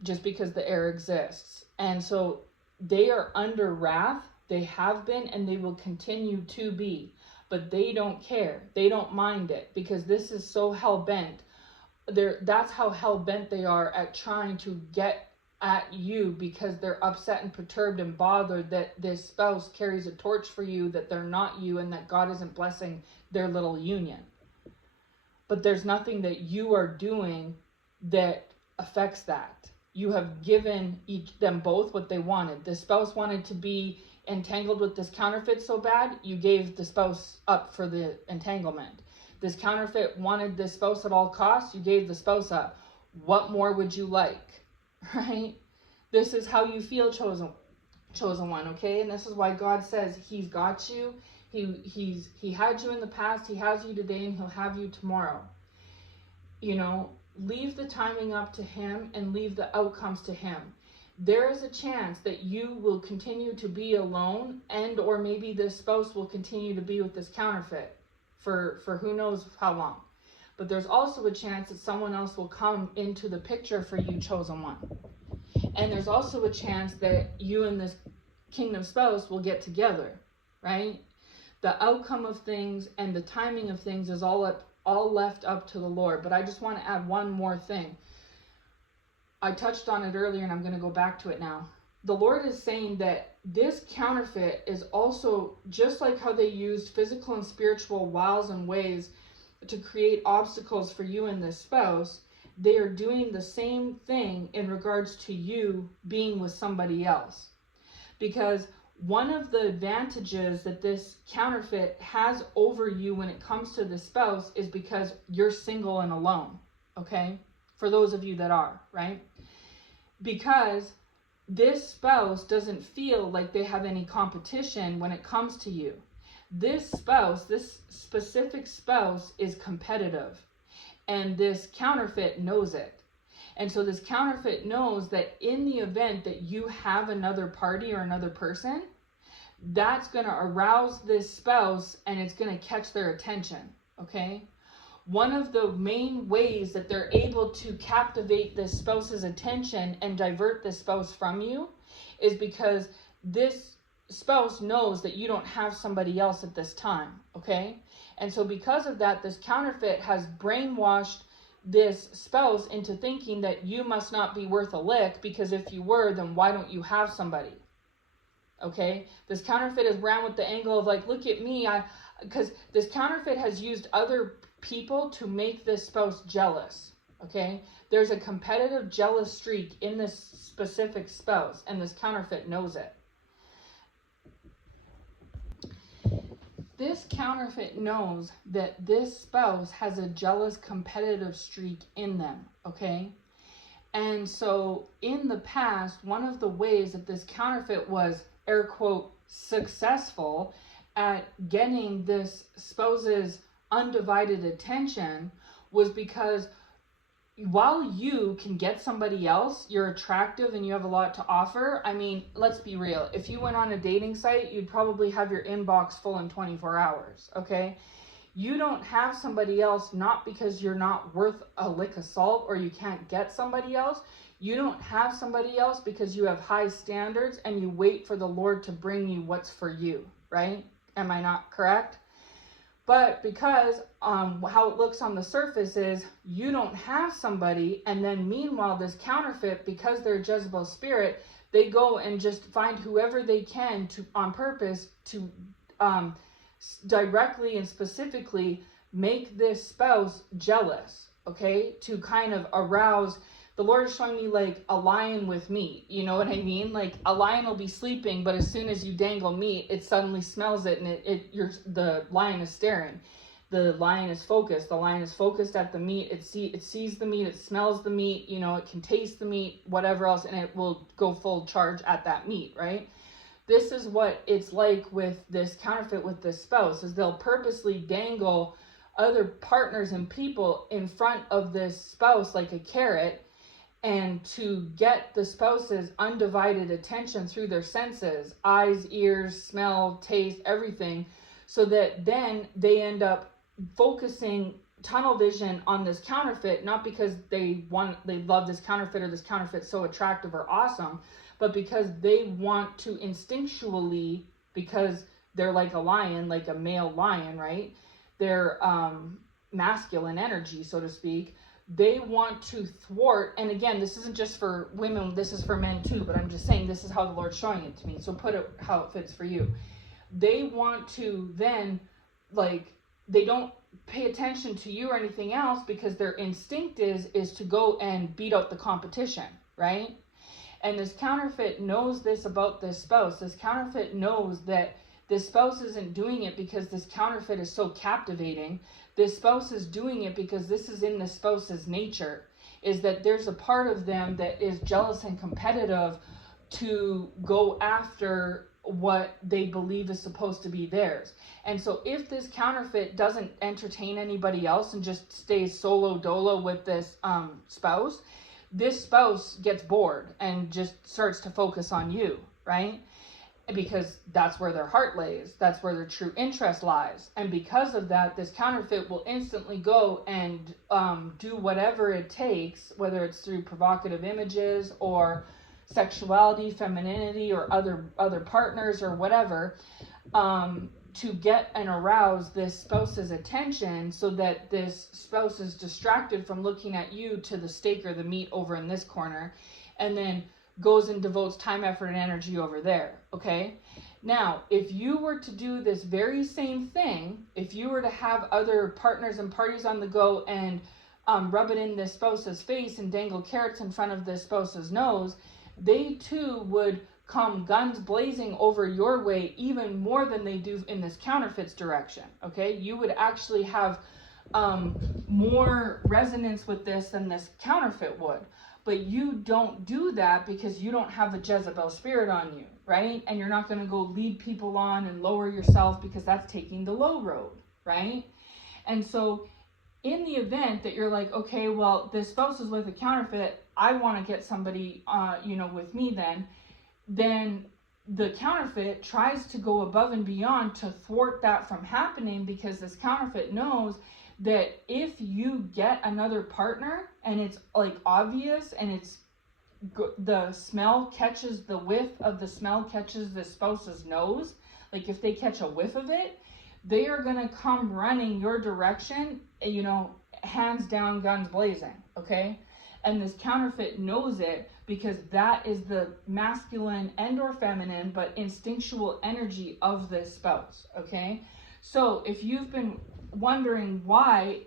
just because the air exists. And so they are under wrath. They have been and they will continue to be. But they don't care. They don't mind it because this is so hell-bent. That's how hell-bent they are at trying to get at you, because they're upset and perturbed and bothered that this spouse carries a torch for you, that they're not you, and that God isn't blessing their little union. But there's nothing that you are doing that affects that. You have given them both what they wanted. The spouse wanted to be entangled with this counterfeit so bad, you gave the spouse up for the entanglement. This counterfeit wanted this spouse at all costs, you gave the spouse up. What more would you like? Right? This is how you feel, chosen one, okay? And this is why God says he's got you. He had you in the past, he has you today, and he'll have you tomorrow. You know, leave the timing up to him and leave the outcomes to him. There is a chance that you will continue to be alone, and or maybe this spouse will continue to be with this counterfeit for who knows how long. But there's also a chance that someone else will come into the picture for you, chosen one. And there's also a chance that you and this kingdom spouse will get together, right? The outcome of things and the timing of things is all left up to the Lord. But I just want to add one more thing. I touched on it earlier and I'm going to go back to it now. The Lord is saying that this counterfeit is also, just like how they used physical and spiritual wiles and ways to create obstacles for you and this spouse, they are doing the same thing in regards to you being with somebody else. Because one of the advantages that this counterfeit has over you when it comes to the spouse is because you're single and alone, okay? For those of you that are, right? Because this spouse doesn't feel like they have any competition when it comes to you. This spouse, this specific spouse, is competitive, and this counterfeit knows it. And so this counterfeit knows that in the event that you have another party or another person, that's going to arouse this spouse and it's going to catch their attention, okay? One of the main ways that they're able to captivate this spouse's attention and divert this spouse from you is because this spouse knows that you don't have somebody else at this time, okay? And so because of that, this counterfeit has brainwashed this spouse into thinking that you must not be worth a lick, because if you were, then why don't you have somebody? Okay? This counterfeit is ran with the angle of like, look at me, because this counterfeit has used other people to make this spouse jealous. Okay? There's a competitive jealous streak in this specific spouse, and this counterfeit knows it. This counterfeit knows that this spouse has a jealous competitive streak in them, okay? And so in the past, one of the ways that this counterfeit was, air quote, successful at getting this spouse's undivided attention was because while you can get somebody else, you're attractive and you have a lot to offer. I mean, let's be real. If you went on a dating site, you'd probably have your inbox full in 24 hours, okay? You don't have somebody else not because you're not worth a lick of salt or you can't get somebody else. You don't have somebody else because you have high standards and you wait for the Lord to bring you what's for you, right? Am I not correct? But because how it looks on the surface is you don't have somebody, and then meanwhile this counterfeit, because they're Jezebel spirit, they go and just find whoever they can to on purpose to directly and specifically make this spouse jealous, okay? To kind of arouse. The Lord is showing me like a lion with meat. You know what I mean? Like a lion will be sleeping, but as soon as you dangle meat, it suddenly smells it, and the lion is staring. The lion is focused. The lion is focused at the meat. It sees the meat. It smells the meat. You know, it can taste the meat, whatever else, and it will go full charge at that meat, right? This is what it's like with this counterfeit with this spouse, is they'll purposely dangle other partners and people in front of this spouse like a carrot, and to get the spouse's undivided attention through their senses, eyes, ears, smell, taste, everything, so that then they end up focusing tunnel vision on this counterfeit, not because they love this counterfeit or this counterfeit so attractive or awesome, but because they want to instinctually, because they're like a lion, like a male lion, right? They're masculine energy, so to speak. They want to thwart, and again, this isn't just for women, this is for men too, but I'm just saying this is how the Lord's showing it to me. So put it how it fits for you. They want to then, like, they don't pay attention to you or anything else because their instinct is to go and beat out the competition, right? And this counterfeit knows this about this spouse. This counterfeit knows that this spouse isn't doing it because this counterfeit is so captivating. This spouse is doing it because this is in the spouse's nature, is that there's a part of them that is jealous and competitive to go after what they believe is supposed to be theirs. And so if this counterfeit doesn't entertain anybody else and just stays solo dolo with this spouse, this spouse gets bored and just starts to focus on you, right? Because that's where their heart lays. That's where their true interest lies. And because of that, this counterfeit will instantly go and do whatever it takes, whether it's through provocative images or sexuality, femininity, or other partners or whatever, to get and arouse this spouse's attention so that this spouse is distracted from looking at you to the steak or the meat over in this corner, and then goes and devotes time, effort, and energy over there, okay? Now, if you were to do this very same thing, if you were to have other partners and parties on the go and rub it in this spouse's face and dangle carrots in front of this spouse's nose, they too would come guns blazing over your way even more than they do in this counterfeit's direction, okay? You would actually have more resonance with this than this counterfeit would. But you don't do that because you don't have a Jezebel spirit on you, right? And you're not going to go lead people on and lower yourself because that's taking the low road, right? And so in the event that you're like, okay, well, this spouse is with a counterfeit, I want to get somebody, with me then the counterfeit tries to go above and beyond to thwart that from happening, because this counterfeit knows that if you get another partner and it's like obvious and it's the smell catches, the whiff of the smell catches the spouse's nose, like if they catch a whiff of it, they are going to come running your direction, hands down, guns blazing, okay? And this counterfeit knows it because that is the masculine and or feminine but instinctual energy of this spouse, okay? So if you've been wondering why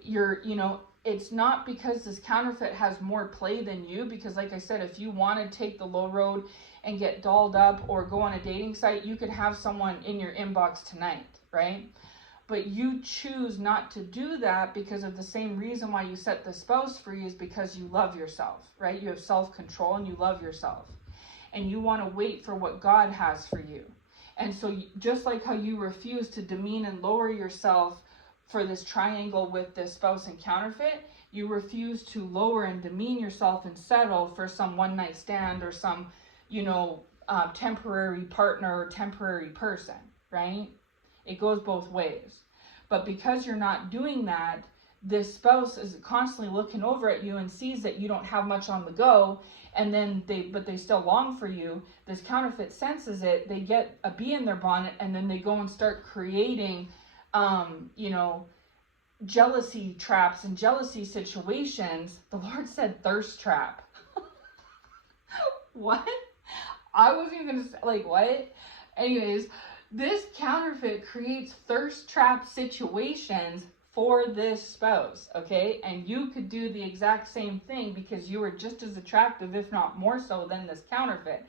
it's not because this counterfeit has more play than you, because like I said, if you want to take the low road and get dolled up or go on a dating site, you could have someone in your inbox tonight, right? But you choose not to do that because of the same reason why you set the spouse free, is because you love yourself, right? You have self-control and you love yourself. And you want to wait for what God has for you. And so just like how you refuse to demean and lower yourself for this triangle with this spouse and counterfeit, you refuse to lower and demean yourself and settle for some one-night stand or some, temporary partner or temporary person, right? It goes both ways. But because you're not doing that, this spouse is constantly looking over at you and sees that you don't have much on the go, and then they still long for you. This counterfeit senses it, they get a bee in their bonnet, and then they go and start creating jealousy traps and jealousy situations. The Lord said thirst trap. What? I wasn't even gonna say, like, what? Anyways, this counterfeit creates thirst trap situations for this spouse, okay? And you could do the exact same thing because you are just as attractive, if not more so, than this counterfeit.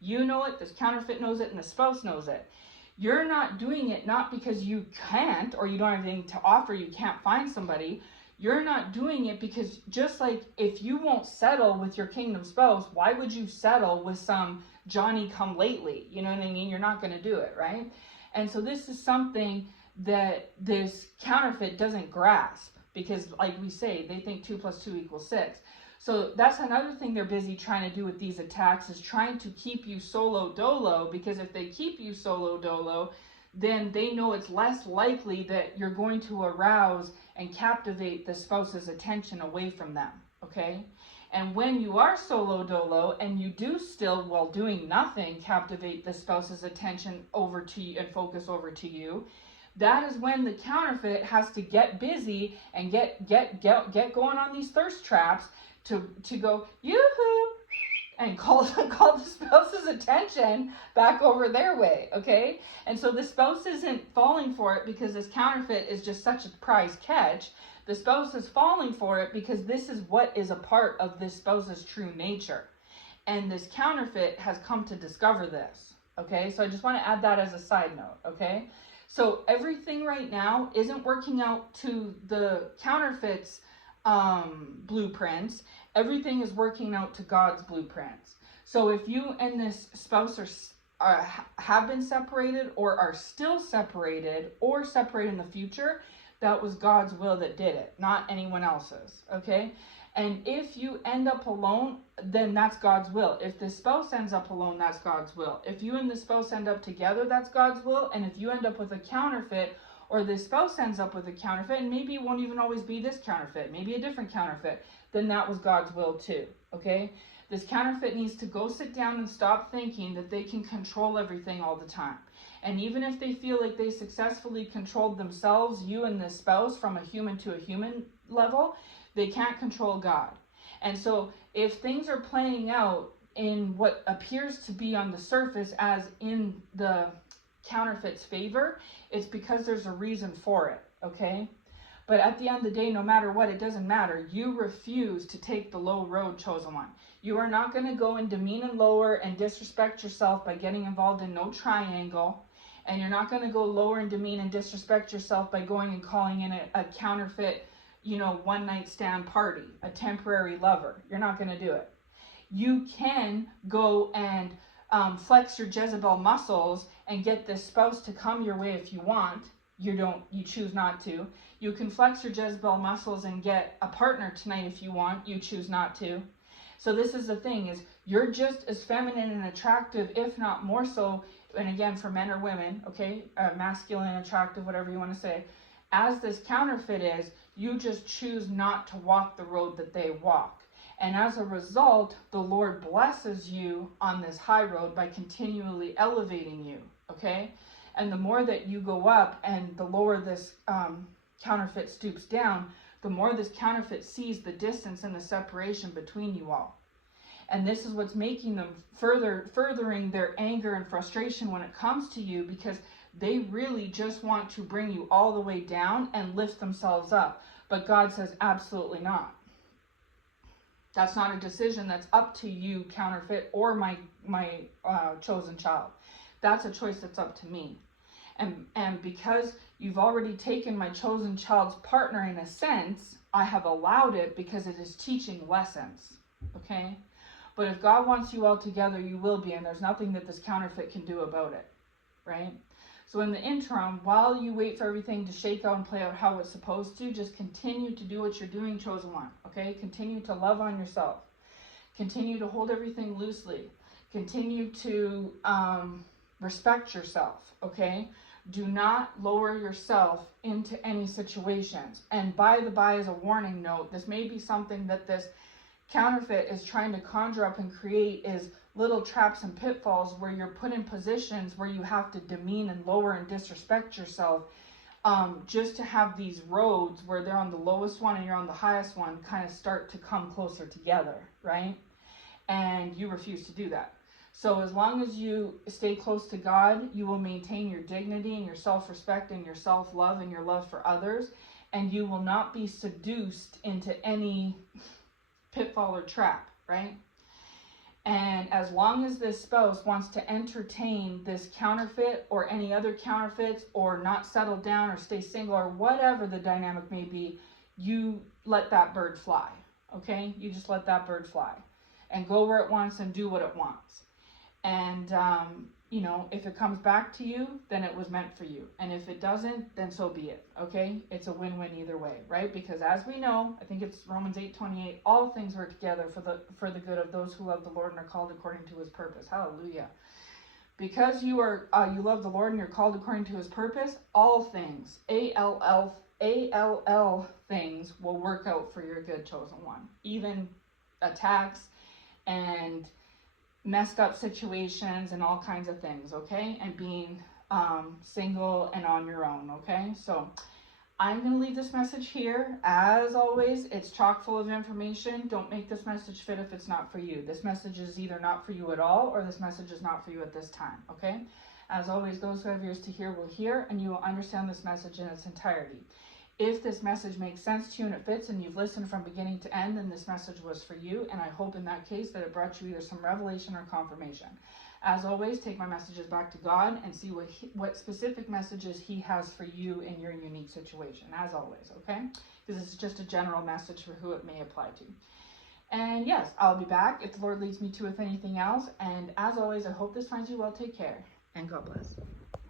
You know it, this counterfeit knows it, and the spouse knows it. You're not doing it not because you can't or you don't have anything to offer, you can't find somebody. You're not doing it because, just like if you won't settle with your kingdom spouse, why would you settle with some Johnny come lately? You know what I mean? You're not going to do it, right? And so this is something that this counterfeit doesn't grasp, because like we say, they think 2 + 2 = 6. So that's another thing they're busy trying to do with these attacks, is trying to keep you solo dolo, because if they keep you solo dolo, then they know it's less likely that you're going to arouse and captivate the spouse's attention away from them, okay? And when you are solo dolo and you do still, while doing nothing, captivate the spouse's attention over to you and focus over to you, that is when the counterfeit has to get busy and get going on these thirst traps to go yoo-hoo and call the spouse's attention back over their way, okay? And so the spouse isn't falling for it because this counterfeit is just such a prize catch. The spouse is falling for it because this is what is a part of this spouse's true nature. And this counterfeit has come to discover this, okay? So I just want to add that as a side note, okay? So everything right now isn't working out to the counterfeit's blueprints. Everything is working out to God's blueprints. So if you and this spouse have been separated or are still separated or separate in the future, that was God's will that did it, not anyone else's, okay? And if you end up alone, then that's God's will. If the spouse ends up alone, that's God's will. If you and the spouse end up together, that's God's will. And if you end up with a counterfeit, or the spouse ends up with a counterfeit, and maybe it won't even always be this counterfeit, maybe a different counterfeit, then that was God's will too, okay? This counterfeit needs to go sit down and stop thinking that they can control everything all the time. And even if they feel like they successfully controlled themselves, you and the spouse, from a human to a human level, they can't control God. And so if things are playing out in what appears to be on the surface as in the counterfeit's favor, it's because there's a reason for it, okay? But at the end of the day, no matter what, it doesn't matter. You refuse to take the low road, chosen one. You are not going to go and demean and lower and disrespect yourself by getting involved in no triangle. And you're not going to go lower and demean and disrespect yourself by going and calling in a counterfeit, one night stand party, a temporary lover. You're not going to do it. You can go and flex your Jezebel muscles and get this spouse to come your way if you want. You choose not to. You can flex your Jezebel muscles and get a partner tonight if you want. You choose not to. So this is the thing, is you're just as feminine and attractive, if not more so, and again, for men or women, okay, masculine, attractive, whatever you want to say, as this counterfeit is. You just choose not to walk the road that they walk. And as a result, the Lord blesses you on this high road by continually elevating you, okay? And the more that you go up and the lower this counterfeit stoops down, the more this counterfeit sees the distance and the separation between you all. And this is what's making them furthering their anger and frustration when it comes to you, because they really just want to bring you all the way down and lift themselves up. But God says absolutely not. That's not a decision that's up to you, counterfeit, or my chosen child. That's a choice that's up to me. And because you've already taken my chosen child's partner in a sense, I have allowed it because it is teaching lessons, okay? But if God wants you all together, you will be, and there's nothing that this counterfeit can do about it, right? So in the interim, while you wait for everything to shake out and play out how it's supposed to, just continue to do what you're doing, chosen one, okay? Continue to love on yourself. Continue to hold everything loosely. Continue to respect yourself, okay? Do not lower yourself into any situations. And by the by, as a warning note, this may be something that this counterfeit is trying to conjure up and create, is little traps and pitfalls where you're put in positions where you have to demean and lower and disrespect yourself, just to have these roads where they're on the lowest one and you're on the highest one kind of start to come closer together, right? And you refuse to do that. So as long as you stay close to God, you will maintain your dignity and your self-respect and your self-love and your love for others, and you will not be seduced into any pitfall or trap, right? And as long as this spouse wants to entertain this counterfeit or any other counterfeits, or not settle down or stay single or whatever the dynamic may be, you let that bird fly, okay? You just let that bird fly and go where it wants and do what it wants. And, if it comes back to you, then it was meant for you. And if it doesn't, then so be it, okay? It's a win-win either way, right? Because as we know, I think it's Romans 8:28, all things work together for the good of those who love the Lord and are called according to his purpose. Hallelujah. Because you love the Lord and you're called according to his purpose, all things, A-L-L things will work out for your good, chosen one. Even attacks and messed up situations and all kinds of things, okay? And being single and on your own, okay? So I'm going to leave this message here. As always, it's chock full of information. Don't make this message fit if it's not for you. This message is either not for you at all, or this message is not for you at this time, okay? As always, those who have ears to hear will hear, and you will understand this message in its entirety. If this message makes sense to you and it fits and you've listened from beginning to end, then this message was for you, and I hope in that case that it brought you either some revelation or confirmation. As always, take my messages back to God and see what specific messages He has for you in your unique situation, as always, okay? Because it's just a general message for who it may apply to. And yes, I'll be back if the Lord leads me to with anything else. And as always, I hope this finds you well. Take care, and God bless.